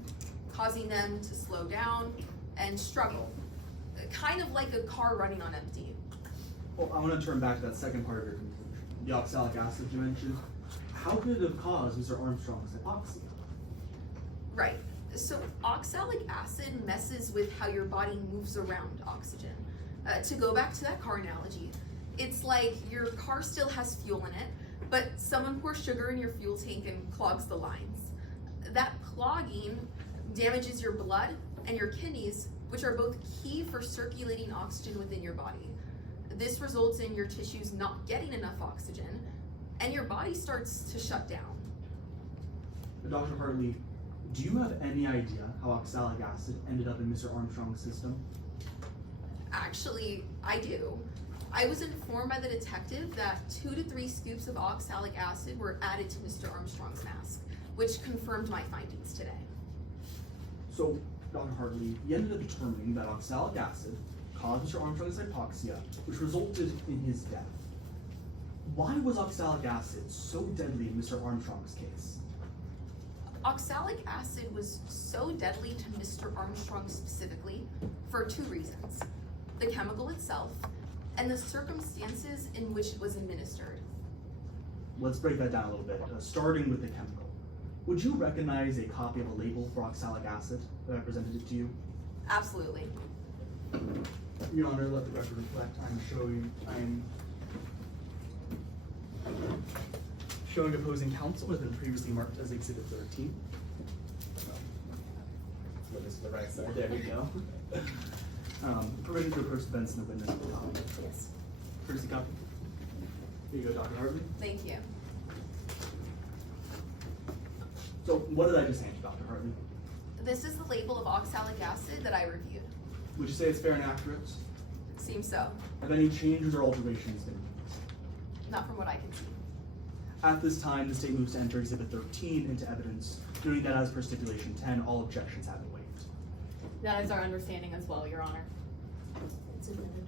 causing them to slow down and struggle, kind of like a car running on empty. Well, I want to turn back to that second part of your conclusion, the oxalic acid you mentioned. How could it have caused Mr. Armstrong's hypoxia? Right. So oxalic acid messes with how your body moves around oxygen. To go back to that car analogy, it's like your car still has fuel in it, but someone pours sugar in your fuel tank and clogs the lines. That clogging damages your blood and your kidneys, which are both key for circulating oxygen within your body. This results in your tissues not getting enough oxygen, and your body starts to shut down. Dr. Hartley, do you have any idea how oxalic acid ended up in Mr. Armstrong's system? Actually, I do. I was informed by the detective that 2 to 3 scoops of oxalic acid were added to Mr. Armstrong's mask, which confirmed my findings today. So, Dr. Hartley, you ended up determining that oxalic acid caused Mr. Armstrong's hypoxia, which resulted in his death. Why was oxalic acid so deadly in Mr. Armstrong's case? Oxalic acid was so deadly to Mr. Armstrong specifically for 2 reasons: the chemical itself and the circumstances in which it was administered. Let's break that down a little bit, starting with the chemical. Would you recognize a copy of a label for oxalic acid that I presented it to you? Absolutely. Your Honor, let the record reflect. I'm showing opposing counsel has been previously marked as Exhibit 13. Flip this to the right side. There we go. Permission to approach the Benson, the witness will copy. Yes. Courtesy copy. Here you go, Dr. Hartley. Thank you. So, what did I just hand you, Dr. Hartley? This is the label of oxalic acid that I reviewed. Would you say it's fair and accurate? Seems so. Have any changes or alterations been made? Not from what I can see. At this time, the state moves to enter Exhibit 13 into evidence, noting that as per Stipulation 10, all objections have been waived. That is our understanding as well, Your Honor. It's admitted.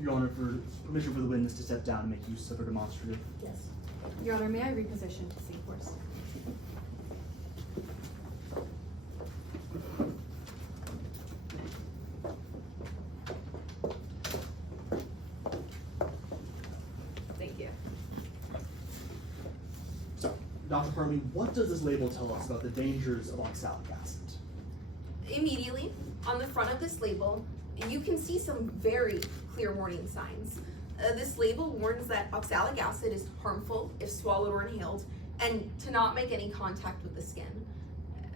Your Honor, for permission for the witness to step down and make use of her demonstrative. Yes. Your Honor, may I reposition to seat, course? Thank you. So, Dr. Hartley, what does this label tell us about the dangers of oxalic acid? Immediately, on the front of this label, you can see some very clear warning signs. This label warns that oxalic acid is harmful if swallowed or inhaled, and to not make any contact with the skin.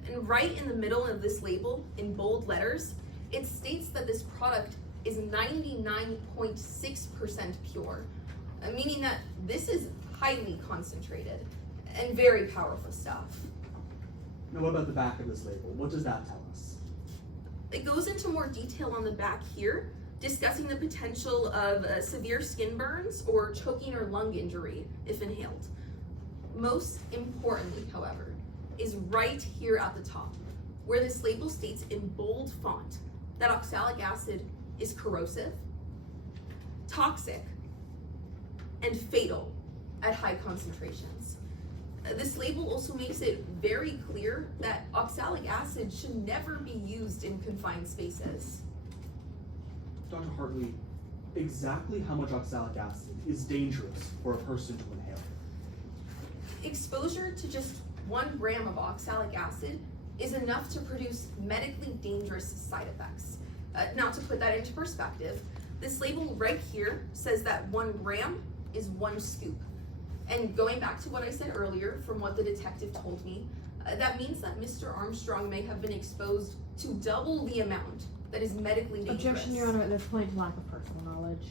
And right in the middle of this label, in bold letters, it states that this product is 99.6% pure, meaning that this is highly concentrated and very powerful stuff. Now, what about the back of this label? What does that tell us? It goes into more detail on the back here, discussing the potential of severe skin burns or choking or lung injury if inhaled. Most importantly, however, is right here at the top, where this label states in bold font that oxalic acid is corrosive, toxic, and fatal at high concentrations. This label also makes it very clear that oxalic acid should never be used in confined spaces. Dr. Hartley, exactly how much oxalic acid is dangerous for a person to inhale? Exposure to just 1 gram of oxalic acid is enough to produce medically dangerous side effects. Now, to put that into perspective, this label right here says that 1 gram is 1 scoop. And going back to what I said earlier from what the detective told me, that means that Mr. Armstrong may have been exposed to double the amount that is medically dangerous. Objection, Your Honor, at this point, lack of personal knowledge.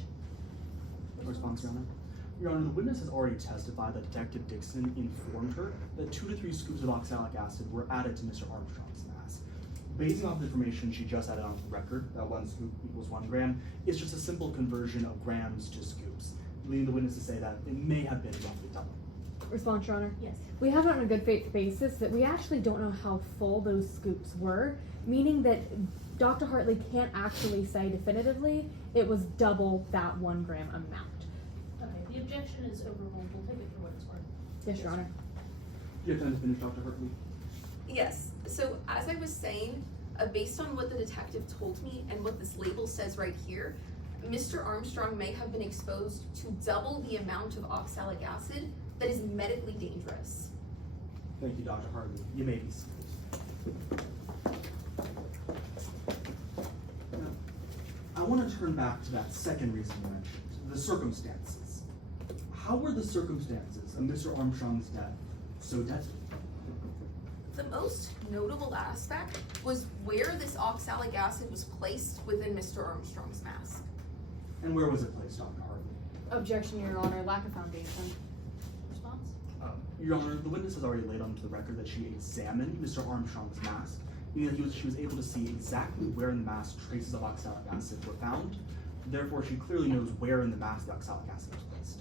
Response, Your Honor. Your Honor, the witness has already testified that Detective Dixon informed her that 2 to 3 scoops of oxalic acid were added to Mr. Armstrong's mask. Basing off the information she just added onto the record, that 1 scoop equals 1 gram, is just a simple conversion of grams to scoops, leading the witness to say that it may have been roughly double. Response, Your Honor. Yes. We have it on a good faith basis that we actually don't know how full those scoops were, meaning that Dr. Hartley can't actually say definitively it was double that 1 gram amount. Okay, the objection is overruled. We'll take it for what it's worth. Yes, Your Honor. Do you have time to finish, Dr. Hartley? Yes, so as I was saying, based on what the detective told me and what this label says right here, Mr. Armstrong may have been exposed to double the amount of oxalic acid that is medically dangerous. Thank you, Dr. Hartley. You may be seated. Now, I want to turn back to that second reason you mentioned, the circumstances. How were the circumstances of Mr. Armstrong's death so deadly? The most notable aspect was where this oxalic acid was placed within Mr. Armstrong's mask. And where was it placed, Dr. Hartley? Objection, Your Honor, lack of foundation. Response? Your Honor, the witness has already laid onto the record that she examined Mr. Armstrong's mask, meaning that she was able to see exactly where in the mask traces of oxalic acid were found. Therefore, she clearly knows where in the mask the oxalic acid was placed.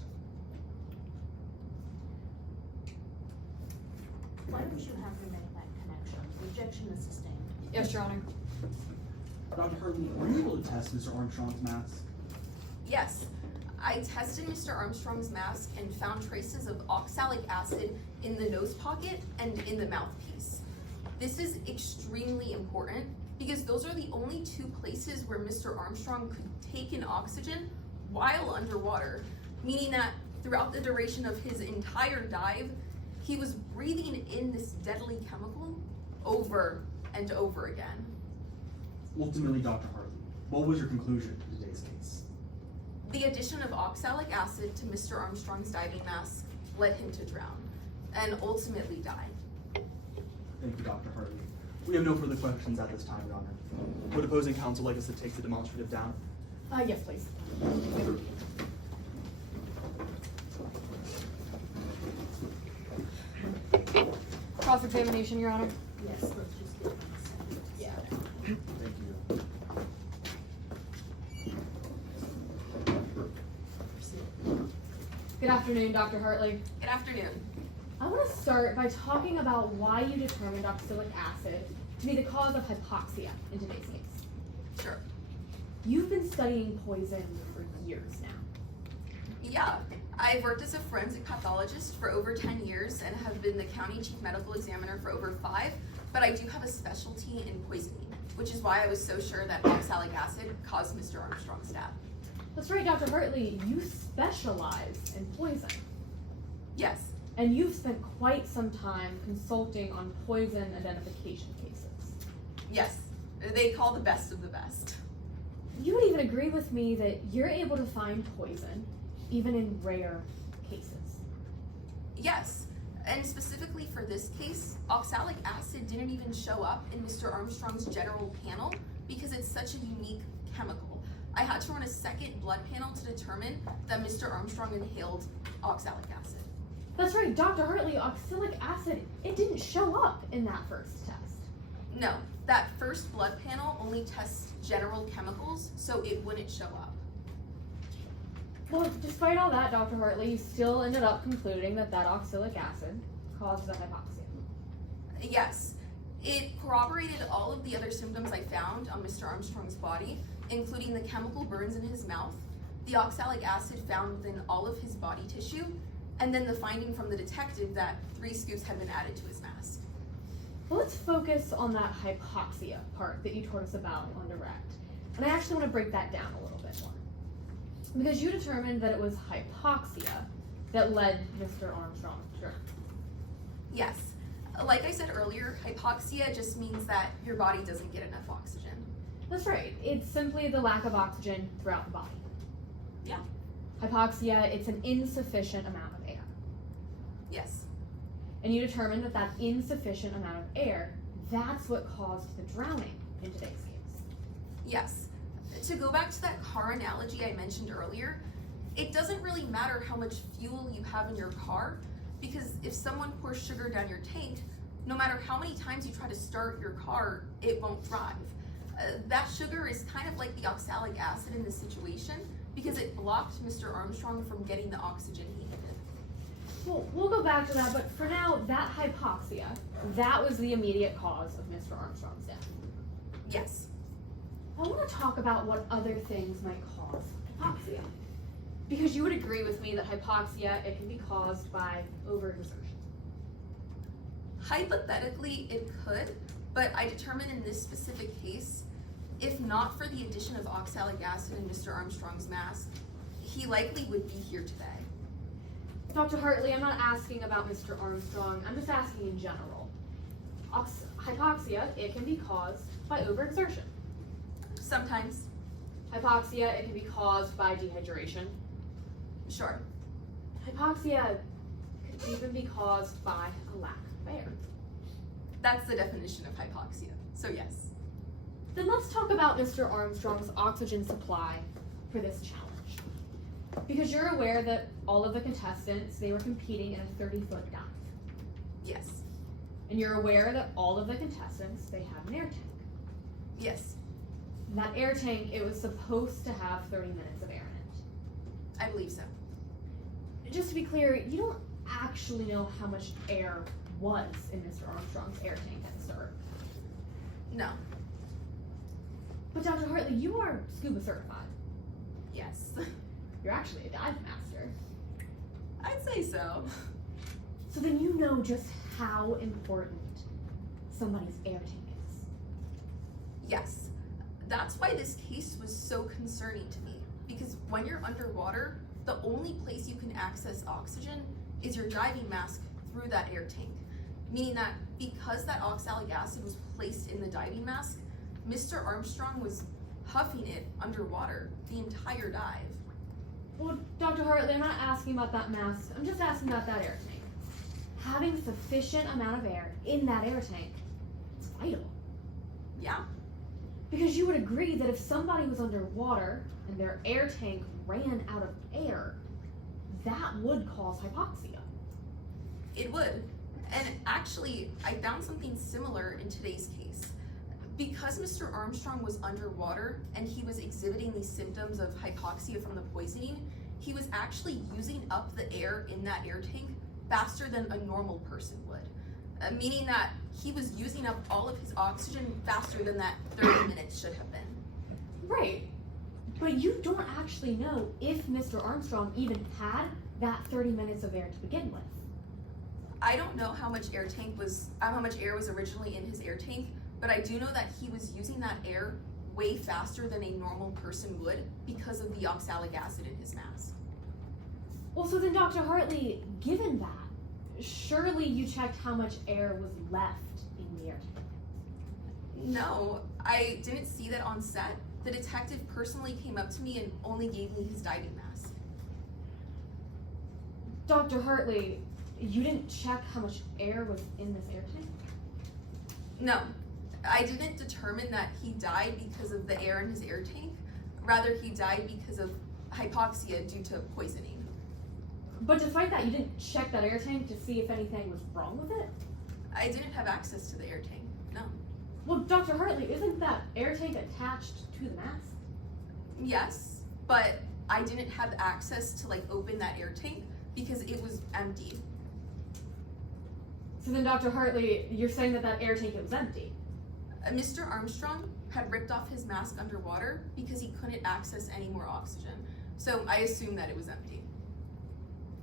Why don't you have her make that connection? The objection is sustained. Yes, Your Honor. Dr. Hartley, were you able to test Mr. Armstrong's mask? Yes, I tested Mr. Armstrong's mask and found traces of oxalic acid in the nose pocket and in the mouthpiece. This is extremely important because those are the only 2 places where Mr. Armstrong could take in oxygen while underwater, meaning that throughout the duration of his entire dive, he was breathing in this deadly chemical over and over again. Ultimately, Dr. Hartley, what was your conclusion to today's case? The addition of oxalic acid to Mr. Armstrong's diving mask led him to drown and ultimately die. Thank you, Dr. Hartley. We have no further questions at this time, Your Honor. Would opposing counsel like us to take the demonstrative down? Yes, please. Cross-examination, Your Honor. Yes, let's just give them a second. Yeah. Thank you. Good afternoon, Dr. Hartley. Good afternoon. I want to start by talking about why you determined oxalic acid to be the cause of hypoxia in today's case. Sure. You've been studying poison for years now. Yeah, I've worked as a forensic pathologist for over 10 years and have been the county chief medical examiner for over 5, but I do have a specialty in poisoning, which is why I was so sure that oxalic acid caused Mr. Armstrong's death. That's right, Dr. Hartley, you specialize in poison. Yes, And you've spent quite some time consulting on poison identification cases. yes, they call the best of the best. You would even agree with me that you're able to find poison even in rare cases. Yes, and specifically for this case, oxalic acid didn't even show up in Mr. Armstrong's general panel because it's such a unique chemical. I had to run a second blood panel to determine that Mr. Armstrong inhaled oxalic acid. That's right, Dr. Hartley, oxalic acid, it didn't show up in that first test. No, that first blood panel only tests general chemicals, so it wouldn't show up. Well, despite all that, Dr. Hartley, you still ended up concluding that oxalic acid causes the hypoxia. Yes, it corroborated all of the other symptoms I found on Mr. Armstrong's body, including the chemical burns in his mouth, the oxalic acid found within all of his body tissue, and then the finding from the detective that 3 scoops had been added to his mask. Well, let's focus on that hypoxia part that you told us about on direct. And I actually want to break that down a little bit more. Because you determined that it was hypoxia that led Mr. Armstrong to drown. Yes, like I said earlier, hypoxia just means that your body doesn't get enough oxygen. That's right. It's simply the lack of oxygen throughout the body. Yeah. Hypoxia, it's an insufficient amount of air. Yes. And you determined that insufficient amount of air, that's what caused the drowning in today's case. Yes. To go back to that car analogy I mentioned earlier, it doesn't really matter how much fuel you have in your car, because if someone pours sugar down your tank, no matter how many times you try to start your car, it won't drive. That sugar is kind of like the oxalic acid in this situation, because it blocked Mr. Armstrong from getting the oxygen he needed. Well, we'll go back to that, but for now, that hypoxia, that was the immediate cause of Mr. Armstrong's death. Yes. I want to talk about what other things might cause hypoxia. Because you would agree with me that hypoxia, it can be caused by overexertion. Hypothetically, it could, but I determined in this specific case, if not for the addition of oxalic acid in Mr. Armstrong's mask, he likely would be here today. Dr. Hartley, I'm not asking about Mr. Armstrong, I'm just asking in general. Hypoxia, it can be caused by overexertion. Sometimes. Hypoxia, it can be caused by dehydration. Sure. Hypoxia could even be caused by a lack of air. That's the definition of hypoxia, so yes. Then let's talk about Mr. Armstrong's oxygen supply for this challenge. Because you're aware that all of the contestants, they were competing in a 30-foot dive. Yes. And you're aware that all of the contestants, they had an air tank. Yes. And that air tank, it was supposed to have 30 minutes of air in it. I believe so. Just to be clear, you don't actually know how much air was in Mr. Armstrong's air tank at the start. No. But Dr. Hartley, you are scuba certified. Yes. You're actually a dive master. I'd say so. So then you know just how important somebody's air tank is. Yes. That's why this case was so concerning to me, because when you're underwater, the only place you can access oxygen is your diving mask through that air tank. Meaning that because that oxalic acid was placed in the diving mask, Mr. Armstrong was huffing it underwater the entire dive. Well, Dr. Hartley, I'm not asking about that mask. I'm just asking about that air tank. Having sufficient amount of air in that air tank, it's vital. Yeah. Because you would agree that if somebody was underwater and their air tank ran out of air, that would cause hypoxia. It would. And actually, I found something similar in today's case. Because Mr. Armstrong was underwater and he was exhibiting these symptoms of hypoxia from the poisoning, he was actually using up the air in that air tank faster than a normal person would. Meaning that he was using up all of his oxygen faster than that 30 minutes should have been. Right. But you don't actually know if Mr. Armstrong even had that 30 minutes of air to begin with. I don't know how much air was originally in his air tank, but I do know that he was using that air way faster than a normal person would because of the oxalic acid in his mask. Well, so then Dr. Hartley, given that, surely you checked how much air was left in the air tank. No, I didn't see that on set. The detective personally came up to me and only gave me his diving mask. Dr. Hartley, you didn't check how much air was in this air tank? No, I didn't determine that he died because of the air in his air tank. Rather, he died because of hypoxia due to poisoning. But despite that, you didn't check that air tank to see if anything was wrong with it? I didn't have access to the air tank, no. Well, Dr. Hartley, isn't that air tank attached to the mask? Yes, but I didn't have access to like open that air tank because it was empty. So then, Dr. Hartley, you're saying that air tank, it was empty? Mr. Armstrong had ripped off his mask underwater because he couldn't access any more oxygen. So I assumed that it was empty.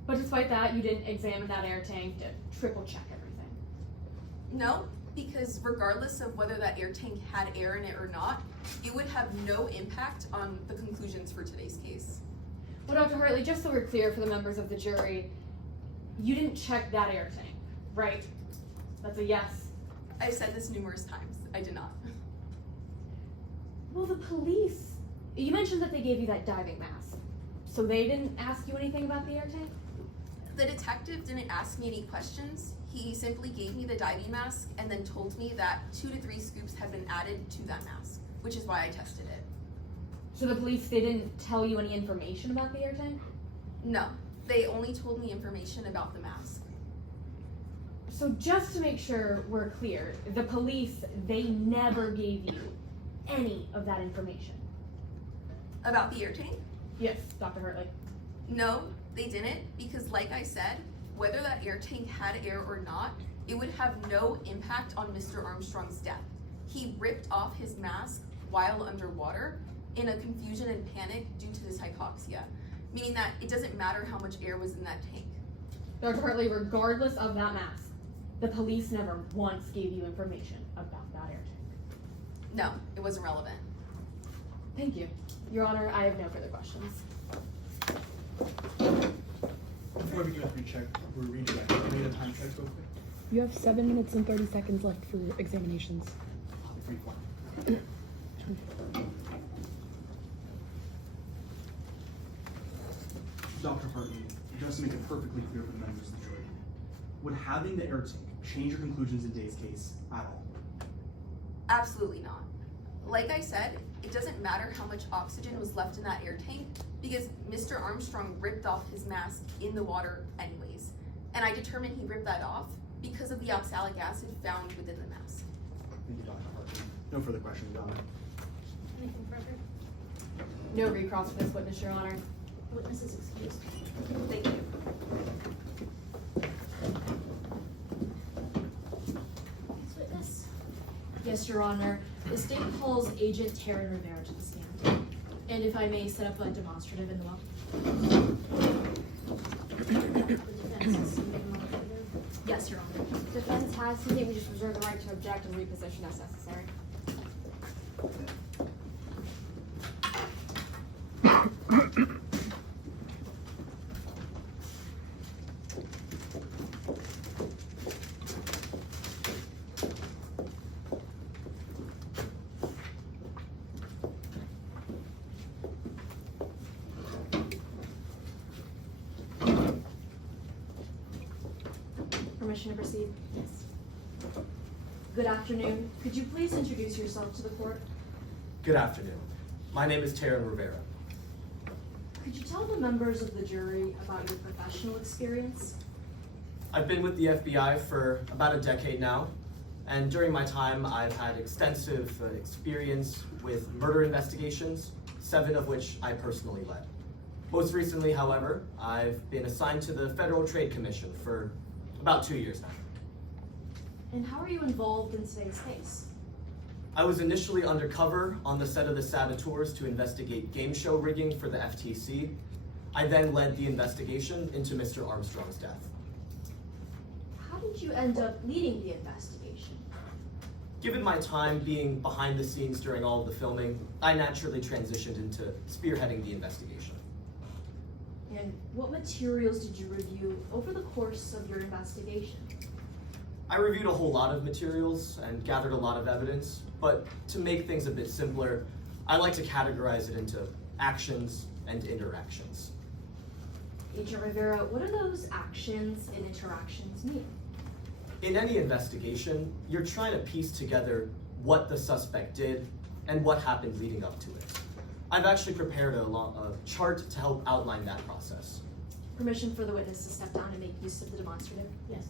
But despite that, you didn't examine that air tank to triple check everything? No, because regardless of whether that air tank had air in it or not, it would have no impact on the conclusions for today's case. Well, Dr. Hartley, just so we're clear for the members of the jury, you didn't check that air tank, right? That's a yes. I've said this numerous times. I did not. Well, the police, you mentioned that they gave you that diving mask. So they didn't ask you anything about the air tank? The detective didn't ask me any questions. He simply gave me the diving mask and then told me that 2 to 3 scoops had been added to that mask, which is why I tested it. So the police, they didn't tell you any information about the air tank? No, they only told me information about the mask. So just to make sure we're clear, the police, they never gave you any of that information? About the air tank? Yes, Dr. Hartley. No, they didn't, because like I said, whether that air tank had air or not, it would have no impact on Mr. Armstrong's death. He ripped off his mask while underwater in a confusion and panic due to this hypoxia, meaning that it doesn't matter how much air was in that tank. Dr. Hartley, regardless of that mask, the police never once gave you information about that air tank. No, it wasn't relevant. Thank you. Your Honor, I have no further questions. Before we do a recheck, we're redoing can we get a time check real quick? You have 7 minutes and 30 seconds left for examinations. I'll be pretty quiet. Dr. Hartley, just to make it perfectly clear for the members of the jury, would having the air tank change your conclusions in Day's case at all? Absolutely not. Like I said, it doesn't matter how much oxygen was left in that air tank because Mr. Armstrong ripped off his mask in the water anyways. And I determined he ripped that off because of the oxalic acid found within the mask. Thank you, Dr. Hartley. No further questions, Donna. Anything further? No recross for this witness, Your Honor. Witness is excused. Thank you. Next witness. Yes, Your Honor. The state calls Agent Taryn Rivera to the stand. And if I may set up a demonstrative in the well. The defense is submitting a motion. Yes, Your Honor. Defense has to say we just reserve the right to object and reposition as necessary. Permission to proceed? Yes. Good afternoon. Could you please introduce yourself to the court? Good afternoon. My name is Taryn Rivera. Could you tell the members of the jury about your professional experience? I've been with the FBI for about a decade now, and during my time I've had extensive experience with murder investigations, 7 of which I personally led. Most recently, however, I've been assigned to the Federal Trade Commission for about 2 years now. And how are you involved in today's case? I was initially undercover on the set of The Saboteurs to investigate game show rigging for the FTC. I then led the investigation into Mr. Armstrong's death. How did you end up leading the investigation? Given my time being behind the scenes during all of the filming, I naturally transitioned into spearheading the investigation. And what materials did you review over the course of your investigation? I reviewed a whole lot of materials and gathered a lot of evidence, but to make things a bit simpler, I like to categorize it into actions and interactions. Agent Rivera, what do those actions and interactions mean? In any investigation, you're trying to piece together what the suspect did and what happened leading up to it. I've actually prepared a chart to help outline that process. Permission for the witness to step down and make use of the demonstrative? Yes.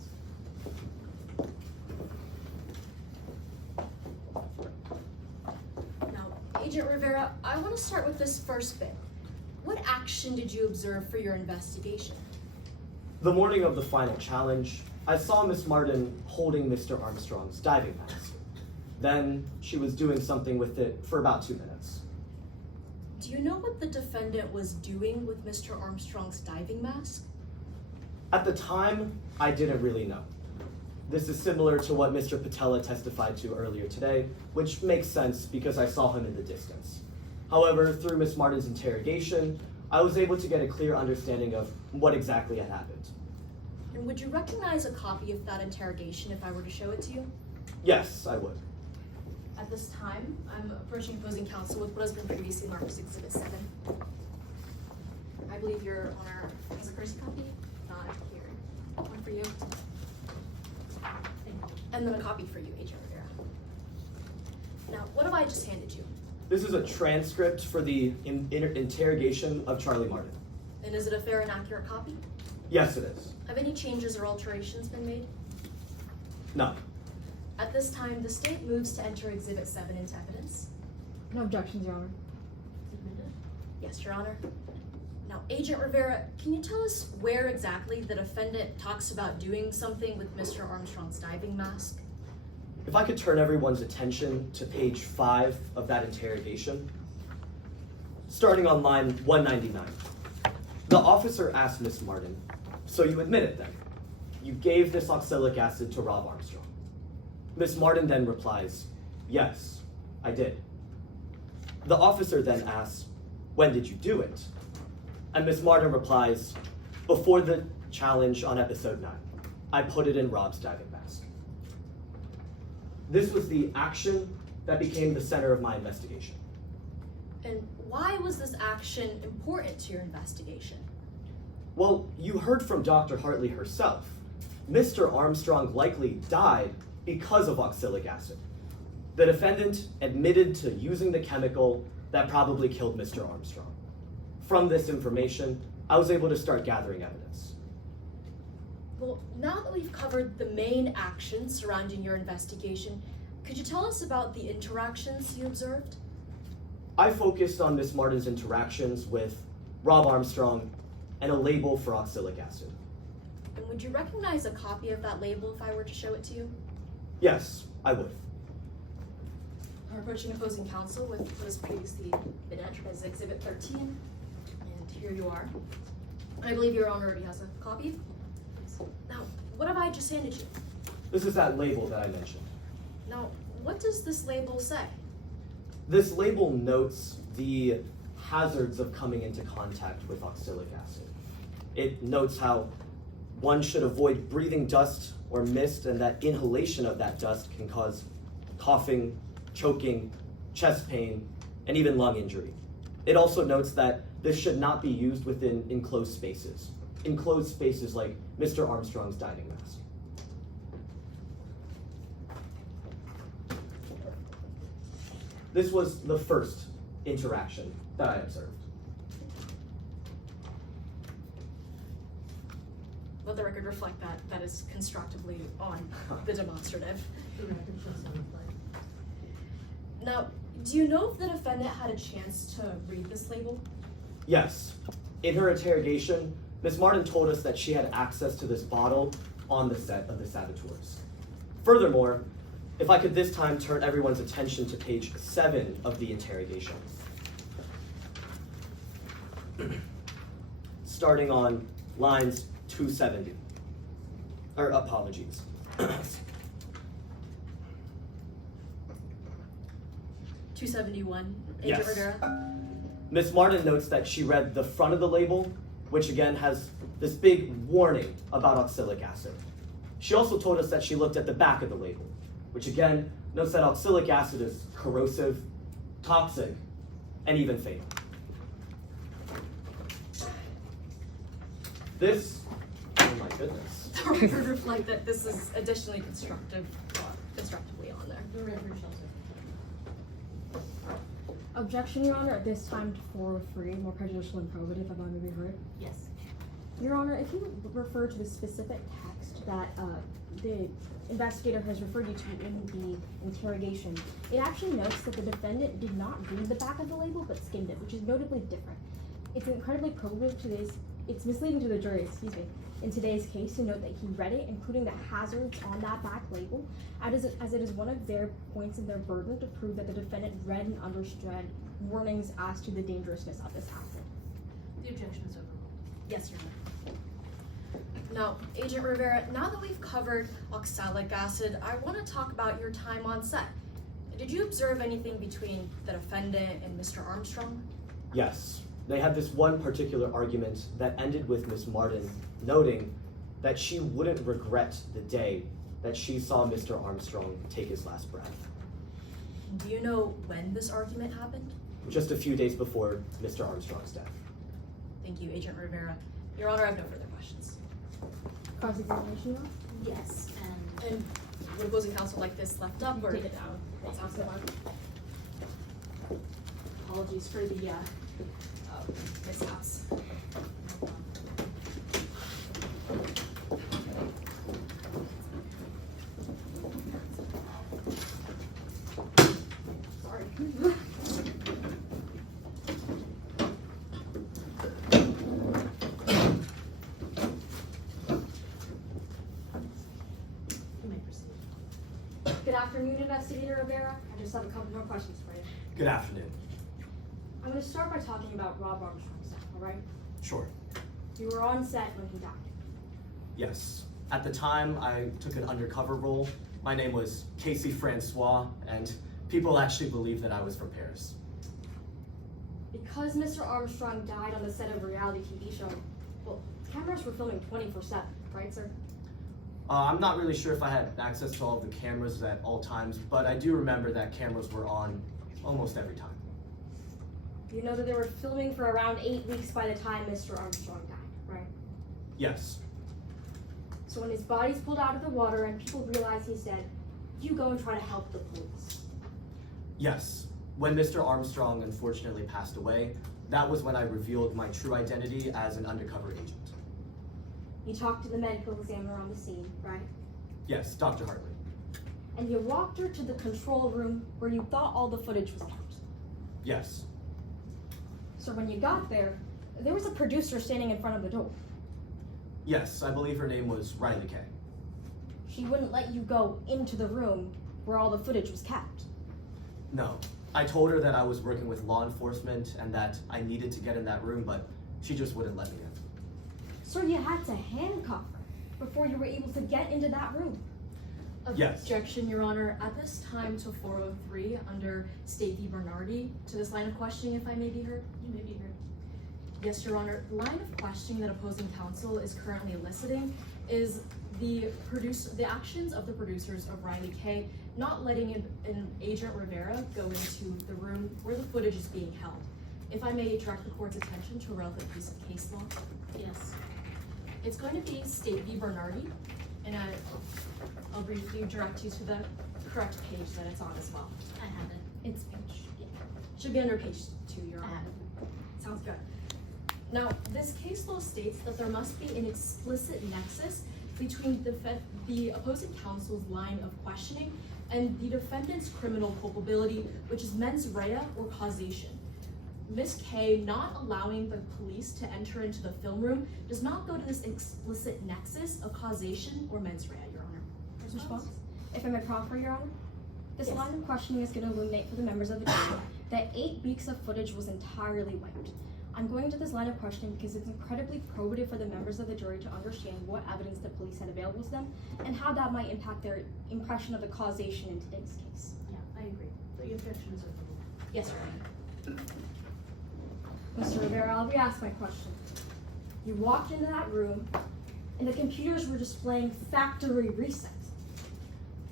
Rivera, I want to start with this first bit. What action did you observe for your investigation? The morning of the final challenge, I saw Miss Martin holding Mr. Armstrong's diving mask. Then she was doing something with it for about 2 minutes. Do you know what the defendant was doing with Mr. Armstrong's diving mask? At the time, I didn't really know. This is similar to what Mr. Patella testified to earlier today, which makes sense because I saw him in the distance. However, through Miss Martin's interrogation, I was able to get a clear understanding of what exactly had happened. And would you recognize a copy of that interrogation if I were to show it to you? Yes, I would. At this time, I'm approaching opposing counsel with what has been previously marked as Exhibit 7. I believe Your Honor has a courtesy copy. Not here. One for you. And then a copy for you, Agent Rivera. Now, what have I just handed you? This is a transcript for the interrogation of Charlie Martin. And is it a fair and accurate copy? Yes, it is. Have any changes or alterations been made? None. At this time, the state moves to enter Exhibit 7 into evidence. No objections, Your Honor. Yes, Your Honor. Now, Agent Rivera, can you tell us where exactly the defendant talks about doing something with Mr. Armstrong's diving mask? If I could turn everyone's attention to page 5 of that interrogation, starting on line 199. The officer asked Miss Martin, "So you admit it then? You gave this oxalic acid to Rob Armstrong?" Miss Martin then replies, "Yes, I did." The officer then asks, "When did you do it?" And Miss Martin replies, "Before the challenge on episode 9. I put it in Rob's diving mask." This was the action that became the center of my investigation. And why was this action important to your investigation? Well, you heard from Dr. Hartley herself. Mr. Armstrong likely died because of oxalic acid. The defendant admitted to using the chemical that probably killed Mr. Armstrong. From this information, I was able to start gathering evidence. Well, now that we've covered the main actions surrounding your investigation, could you tell us about the interactions you observed? I focused on Miss Martin's interactions with Rob Armstrong and a label for oxalic acid. And would you recognize a copy of that label if I were to show it to you? Yes, I would. I'm approaching opposing counsel with what has previously been entered as Exhibit 13. And here you are. I believe Your Honor already has a copy. Now, what have I just handed you? This is that label that I mentioned. Now, what does this label say? This label notes the hazards of coming into contact with oxalic acid. It notes how one should avoid breathing dust or mist, and that inhalation of that dust can cause coughing, choking, chest pain, and even lung injury. It also notes that this should not be used within enclosed spaces. Enclosed spaces like Mr. Armstrong's diving mask. This was the first interaction that I observed. Let the record reflect that that is constructively on the demonstrative. Now, do you know if the defendant had a chance to read this label? Yes. In her interrogation, Ms. Martin told us that she had access to this bottle on the set of the saboteurs. Furthermore, if I could this time turn everyone's attention to page 7 of the interrogation. Starting on lines 270. Or apologies. 271, Agent Yes. Rivera. Ms. Martin notes that she read the front of the label, which again has this big warning about oxalic acid. She also told us that she looked at the back of the label, which again notes that oxalic acid is corrosive, toxic, and even fatal. This, oh my goodness. The record reflect that this is additionally constructively on there. The record shows it. Objection, Your Honor. At this time, 403, more prejudicial and probative, if I may be heard. Yes. Your Honor, if you refer to the specific text that the investigator has referred you to in the interrogation, it actually notes that the defendant did not read the back of the label but skimmed it, which is notably different. It's incredibly probative it's misleading to the jury, in today's case to note that he read it, including the hazards on that back label, as it is one of their points in their burden to prove that the defendant read and understood warnings as to the dangerousness of this acid. The objection is overruled. Yes, Your Honor. Now, Agent Rivera, now that we've covered oxalic acid, I want to talk about your time on set. Did you observe anything between the defendant and Mr. Armstrong? Yes. They had this one particular argument that ended with Miss Martin noting that she wouldn't regret the day that she saw Mr. Armstrong take his last breath. Do you know when this argument happened? Just a few days before Mr. Armstrong's death. Thank you, Agent Rivera. Your Honor, I have no further questions. Cross-examination, Your Honor? Yes, And would opposing counsel like this left up or? Take it down. Sounds good. Apologies for the mishaps. Sorry. you may proceed. Good afternoon, Investigator Rivera. I just have a couple more questions for you. Good afternoon. I'm going to start by talking about Rob Armstrong's death, all right? Sure. You were on set when he died. Yes. At the time, I took an undercover role. My name was Casey Francois, and people actually believed that I was from Paris. Because Mr. Armstrong died on the set of a reality TV show, well, cameras were filming 24/7, right, sir? I'm not really sure if I had access to all of the cameras at all times, but I do remember that cameras were on almost every time. You know that they were filming for around 8 weeks by the time Mr. Armstrong died, right? Yes. So when his body's pulled out of the water and people realize he's dead, you go and try to help the police. Yes. When Mr. Armstrong unfortunately passed away, that was when I revealed my true identity as an undercover agent. You talked to the medical examiner on the scene, right? Yes, Dr. Hartley. And you walked her to the control room where you thought all the footage was kept. Yes. So when you got there was a producer standing in front of the door. Yes, I believe her name was Riley Kay. She wouldn't let you go into the room where all the footage was kept. No. I told her that I was working with law enforcement and that I needed to get in that room, but she just wouldn't let me in. So you had to handcuff her before you were able to get into that room. Yes. Objection, Your Honor. At this time to 403 under State v. Bernardi, to this line of questioning, if I may be heard. You may be heard. Yes, Your Honor. Line of questioning that opposing counsel is currently eliciting is the actions of the producers of Riley Kay not letting an Agent Rivera go into the room where the footage is being held. If I may direct the court's attention to a relevant piece of case law. Yes. It's going to be State v. Bernardi, and I'll briefly direct you to the correct page that it's on as well. I have it. It's page, should be under page 2, Your I Honor. have it. Sounds good. Now, this case law states that there must be an explicit nexus between the opposing counsel's line of questioning and the defendant's criminal culpability, which is mens rea or causation. Ms. K not allowing the police to enter into the film room does not go to this explicit nexus of causation or mens rea, Your Honor. Response? If I may proffer, Your Honor? This Yes. line of questioning is going to illuminate for the members of the jury that 8 weeks of footage was entirely wiped. I'm going into this line of questioning because it's incredibly probative for the members of the jury to understand what evidence the police had available to them and how that might impact their impression of the causation in today's case. Yeah, I agree. The objection is overruled. Yes, Your Honor. Mr. Rivera, I'll re-ask my question. You walked into that room and the computers were displaying factory resets.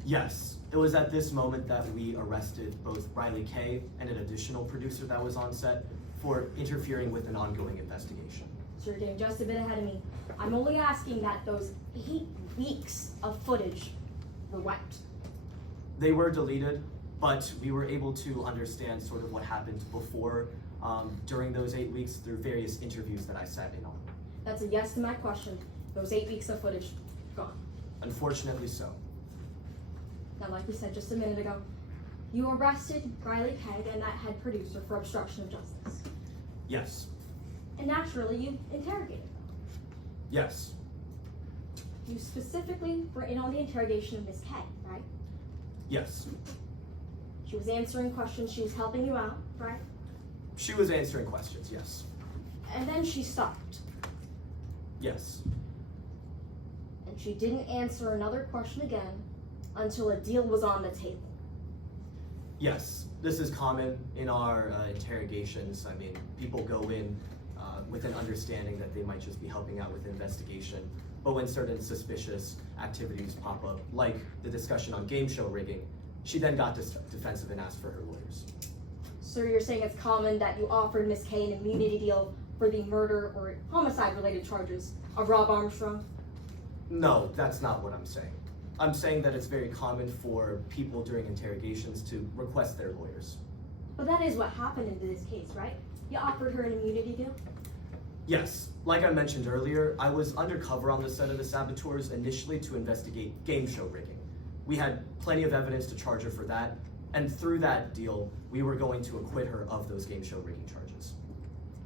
Yes, it was at this moment that we arrested both Riley Kay and an additional producer that was on set for interfering with an ongoing investigation. So you're getting just a bit ahead of me. I'm only asking that those 8 weeks of footage were wiped. They were deleted, but we were able to understand sort of what happened before, during those 8 weeks through various interviews that I sat in on. That's a yes to my question. Those 8 weeks of footage, gone. Unfortunately so. Now, like we said just a minute ago, you arrested Riley Pegg and that head producer for obstruction of justice. Yes. And naturally, you interrogated them. Yes. You specifically were in on the interrogation of Miss K, right? Yes. She was answering questions, she was helping you out, right? She was answering questions, yes. And then she stopped. Yes. And she didn't answer another question again until a deal was on the table. Yes. This is common in our interrogations. I mean, people go in with an understanding that they might just be helping out with the investigation. But when certain suspicious activities pop up, like the discussion on game show rigging, she then got defensive and asked for her lawyers. So you're saying it's common that you offered Miss K an immunity deal for the murder or homicide-related charges of Rob Armstrong? No, that's not what I'm saying. I'm saying that it's very common for people during interrogations to request their lawyers. But that is what happened in this case, right? You offered her an immunity deal? Yes, like I mentioned earlier, I was undercover on the set of the Saboteurs initially to investigate game show rigging. We had plenty of evidence to charge her for that, and through that deal, we were going to acquit her of those game show rigging charges.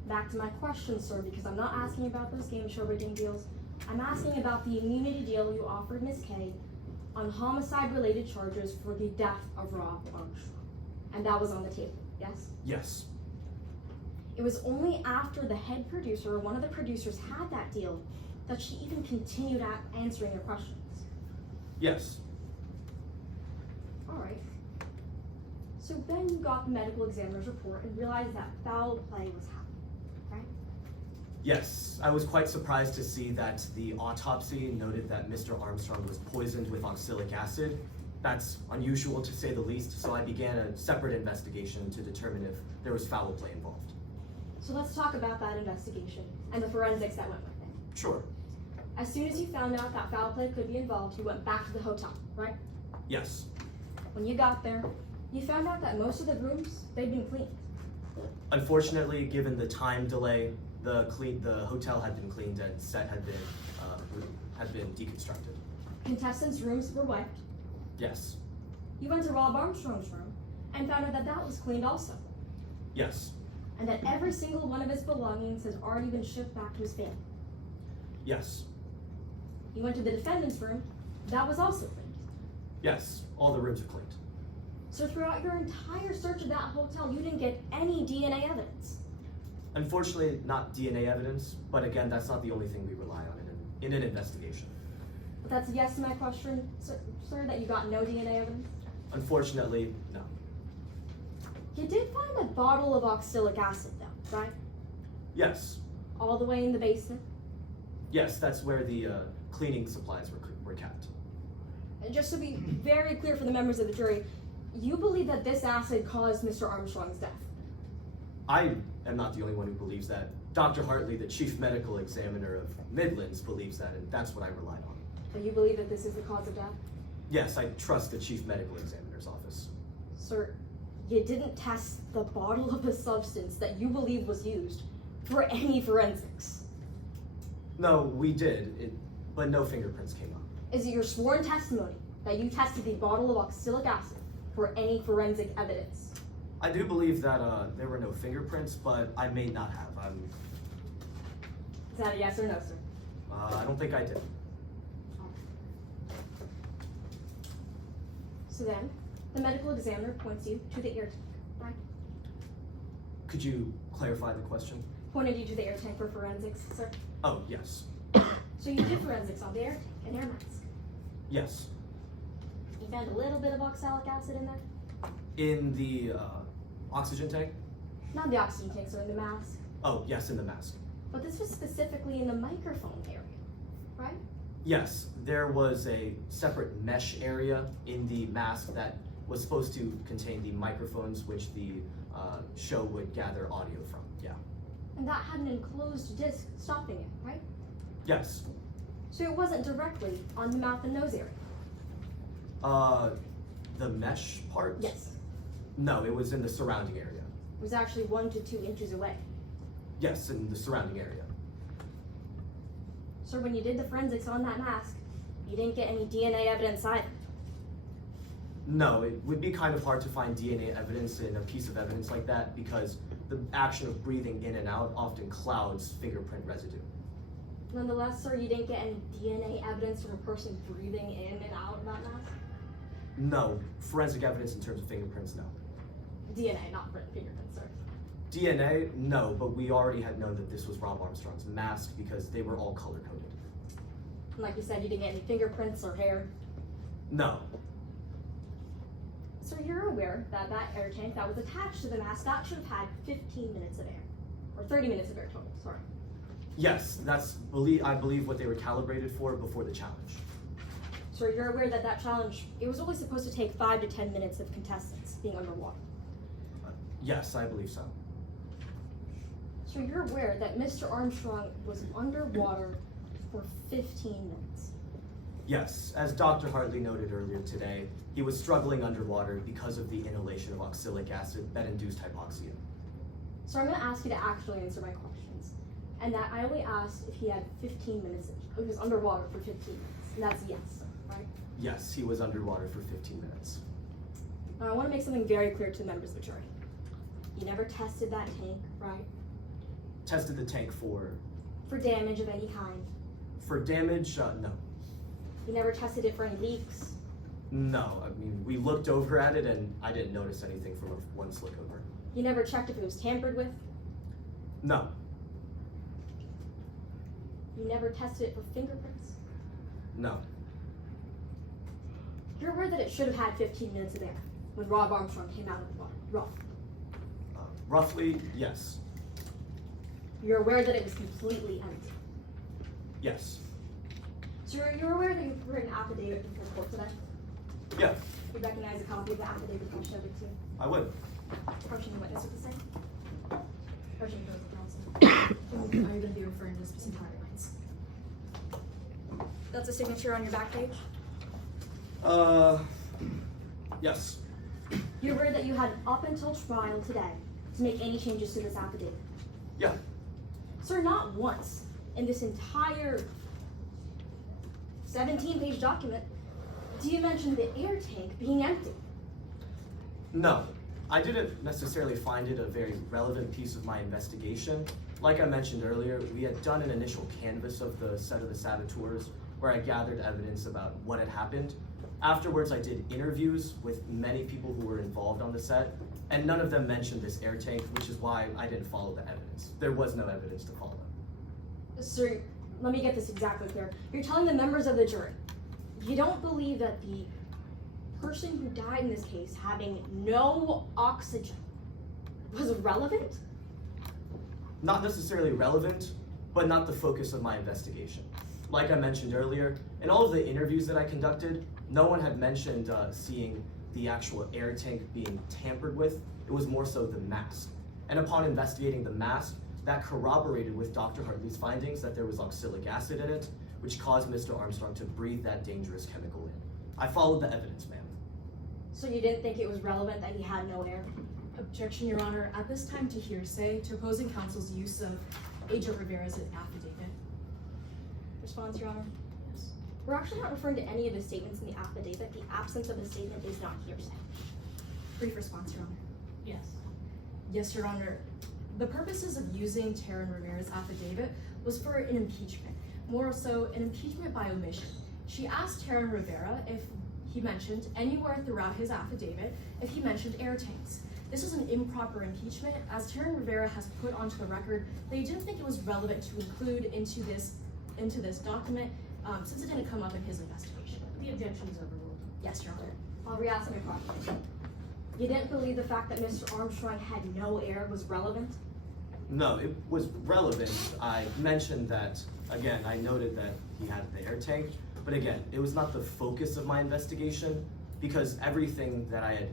Back to my question, sir, because I'm not asking about those game show rigging deals. I'm asking about the immunity deal you offered Miss K on homicide-related charges for the death of Rob Armstrong. And that was on the table, yes? Yes. It was only after the head producer or one of the producers had that deal that she even continued answering your questions. Yes. All right. So then you got the medical examiner's report and realized that foul play was happening, right? Yes, I was quite surprised to see that the autopsy noted that Mr. Armstrong was poisoned with oxalic acid. That's unusual to say the least, so I began a separate investigation to determine if there was foul play involved. So let's talk about that investigation and the forensics that went with it. Sure. As soon as you found out that foul play could be involved, you went back to the hotel, right? Yes. When you got there, you found out that most of the rooms, they'd been cleaned. Unfortunately, given the time delay, the hotel had been cleaned and set had been deconstructed. Contestants' rooms were wiped. Yes. You went to Rob Armstrong's room and found out that that was cleaned also. Yes. And that every single one of his belongings has already been shipped back to his family. Yes. You went to the defendant's room, that was also cleaned. Yes. All the rooms are cleaned. So throughout your entire search of that hotel, you didn't get any DNA evidence. Unfortunately, not DNA evidence, but again, that's not the only thing we rely on in an investigation. But that's a yes to my question, sir, that you got no DNA evidence? Unfortunately, no. You did find a bottle of oxalic acid though, right? Yes. All the way in the basement? Yes, that's where the cleaning supplies were kept. And just to be very clear for the members of the jury, you believe that this acid caused Mr. Armstrong's death? I am not the only one who believes that. Dr. Hartley, the chief medical examiner of Midlands, believes that, and that's what I relied on. But you believe that this is the cause of death? Yes, I trust the chief medical examiner's office. Sir, you didn't test the bottle of a substance that you believe was used for any forensics. No, we did, but no fingerprints came up. Is it your sworn testimony that you tested the bottle of oxalic acid for any forensic evidence? I do believe that there were no fingerprints, but I may not have. Is that a yes or no, sir? I don't think I did. So then, the medical examiner points you to the air tank, right? Could you clarify the question? Pointed you to the air tank for forensics, sir? Oh, yes. So you did forensics on the air tank and air mask. Yes. You found a little bit of oxalic acid in there? In the oxygen tank? Not the oxygen tank, sir, in the mask. Oh, yes, in the mask. But this was specifically in the microphone area, right? Yes, there was a separate mesh area in the mask that was supposed to contain the microphones which the show would gather audio from, yeah. And that had an enclosed disc stopping it, right? Yes. So it wasn't directly on the mouth and nose area? The mesh part? Yes. No, it was in the surrounding area. It was actually 1 to 2 inches away. Yes, in the surrounding area. So when you did the forensics on that mask, you didn't get any DNA evidence either. No, it would be kind of hard to find DNA evidence in a piece of evidence like that because the action of breathing in and out often clouds fingerprint residue. Nonetheless, sir, you didn't get any DNA evidence from a person breathing in and out of that mask? No, forensic evidence in terms of fingerprints, no. DNA, not fingerprints, sir. DNA, no, but we already had known that this was Rob Armstrong's mask because they were all color-coded. And like you said, you didn't get any fingerprints or hair. No. So you're aware that that air tank that was attached to the mask, that should have had 15 minutes of air. Or 30 minutes of air total, sorry. Yes, I believe what they were calibrated for before the challenge. So you're aware that that challenge, it was only supposed to take 5 to 10 minutes of contestants being underwater. Yes, I believe so. So you're aware that Mr. Armstrong was underwater for 15 minutes. Yes, as Dr. Hartley noted earlier today, he was struggling underwater because of the inhalation of oxalic acid that induced hypoxia. So I'm going to ask you to actually answer my questions. And that I only asked if he had 15 minutes, if he was underwater for 15 minutes. And that's yes, right? Yes, he was underwater for 15 minutes. Now I want to make something very clear to the members of the jury. You never tested that tank, right? Tested the tank for damage of any kind. damage? No. You never tested it for any leaks. No, I mean, we looked over at it and I didn't notice anything from one slick over. You never checked if it was tampered with. No. You never tested it for fingerprints. No. You're aware that it should have had 15 minutes of air when Rob Armstrong came out of the water, roughly. Roughly, yes. You're aware that it was completely empty. Yes. So you're aware that you wrote an affidavit before court today? Yeah, You recognize a copy of the affidavit that you showed it to? I would. Approaching the witness with the same? Approaching the counsel. Are you going to be referring to specific guidelines? That's a signature on your back page? Yes. You're aware that you had up until trial today to make any changes to this affidavit? Yeah. Sir, not once in this entire 17-page document do you mention the air tank being empty. No, I didn't necessarily find it a very relevant piece of my investigation. Like I mentioned earlier, we had done an initial canvass of the set of the saboteurs where I gathered evidence about what had happened. Afterwards, I did interviews with many people who were involved on the set, and none of them mentioned this air tank, which is why I didn't follow the evidence. There was no evidence to follow. Sir, let me get this exactly clear. You're telling the members of the jury you don't believe that the person who died in this case having no oxygen was relevant? Not necessarily relevant, but not the focus of my investigation. Like I mentioned earlier, in all of the interviews that I conducted, no one had mentioned seeing the actual air tank being tampered with. It was more so the mask. And upon investigating the mask, that corroborated with Dr. Hartley's findings that there was oxalic acid in it, which caused Mr. Armstrong to breathe that dangerous chemical in. I followed the evidence, ma'am. So you didn't think it was relevant that he had no air? Objection, Your Honor. At this time to hearsay, to opposing counsel's use of Agent Rivera's affidavit. Response, Your Honor? Yes. We're actually not referring to any of the statements in the affidavit. The absence of the statement is not hearsay. Brief response, Your Honor. Yes. Yes, Your Honor. The purposes of using Taryn Rivera's affidavit was for an impeachment, more so an impeachment by omission. She asked Taryn Rivera if he mentioned anywhere throughout his affidavit if he mentioned air tanks. This was an improper impeachment, as Taryn Rivera has put onto the record that he didn't think it was relevant to include into this document since it didn't come up in his investigation. The objection is overruled. Yes, Your Honor. I'll re-ask my question. You didn't believe the fact that Mr. Armstrong had no air was relevant? No, it was relevant. I mentioned that, again, I noted that he had the air tank, but again, it was not the focus of my investigation because everything that I had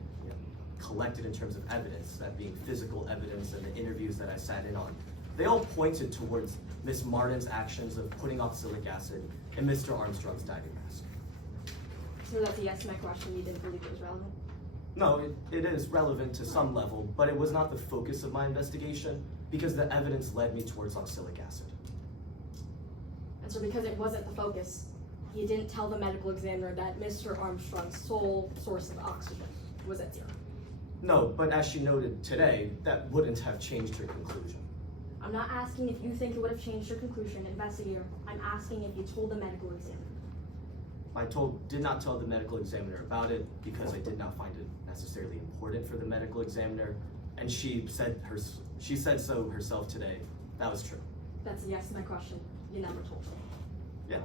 collected in terms of evidence, that being physical evidence and the interviews that I sat in on, they all pointed towards Miss Martin's actions of putting oxalic acid in Mr. Armstrong's diving mask. So that's a yes to my question. You didn't believe it was relevant? No, it is relevant to some level, but it was not the focus of my investigation because the evidence led me towards oxalic acid. And so because it wasn't the focus, you didn't tell the medical examiner that Mr. Armstrong's sole source of oxygen was at 0. No, but as she noted today, that wouldn't have changed her conclusion. I'm not asking if you think it would have changed your conclusion, investigator. I'm asking if you told the medical examiner. I did not tell the medical examiner about it because I did not find it necessarily important for the medical examiner, and she said so herself today. That was true. That's a yes to my question. You never told her. Yeah.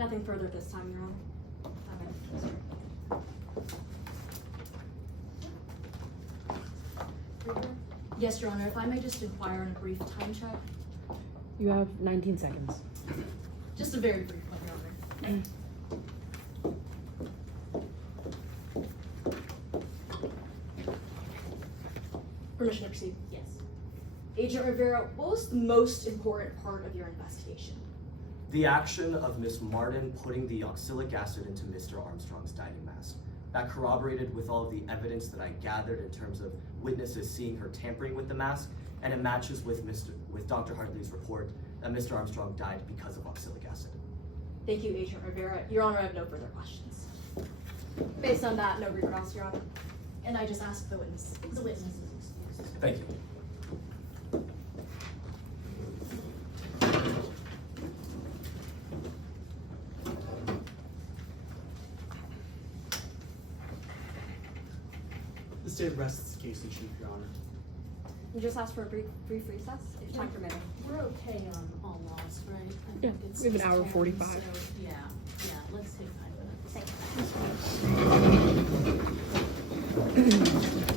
Nothing further at this time, Your Honor. Yes, Your Honor, if I may just inquire on a brief time check. You have 19 seconds. Just a very brief one, Your Honor. Permission to proceed? Yes. Agent Rivera, what was the most important part of your investigation? The action of Miss Martin putting the oxalic acid into Mr. Armstrong's diving mask. That corroborated with all of the evidence that I gathered in terms of witnesses seeing her tampering with the mask, and it matches with Dr. Hartley's report that Mr. Armstrong died because of oxalic acid. Thank you, Agent Rivera. Your Honor, I have no further questions. Based on that, no recross, Your Honor. And I just asked the witness is excused. Thank you. The state rests the case in chief, Your Honor. You just asked for a brief recess, if time permitting. We're okay on all laws, right? I Yeah, think it's we have an just hour 10, 45. So, yeah, let's take 5 minutes. Thank you.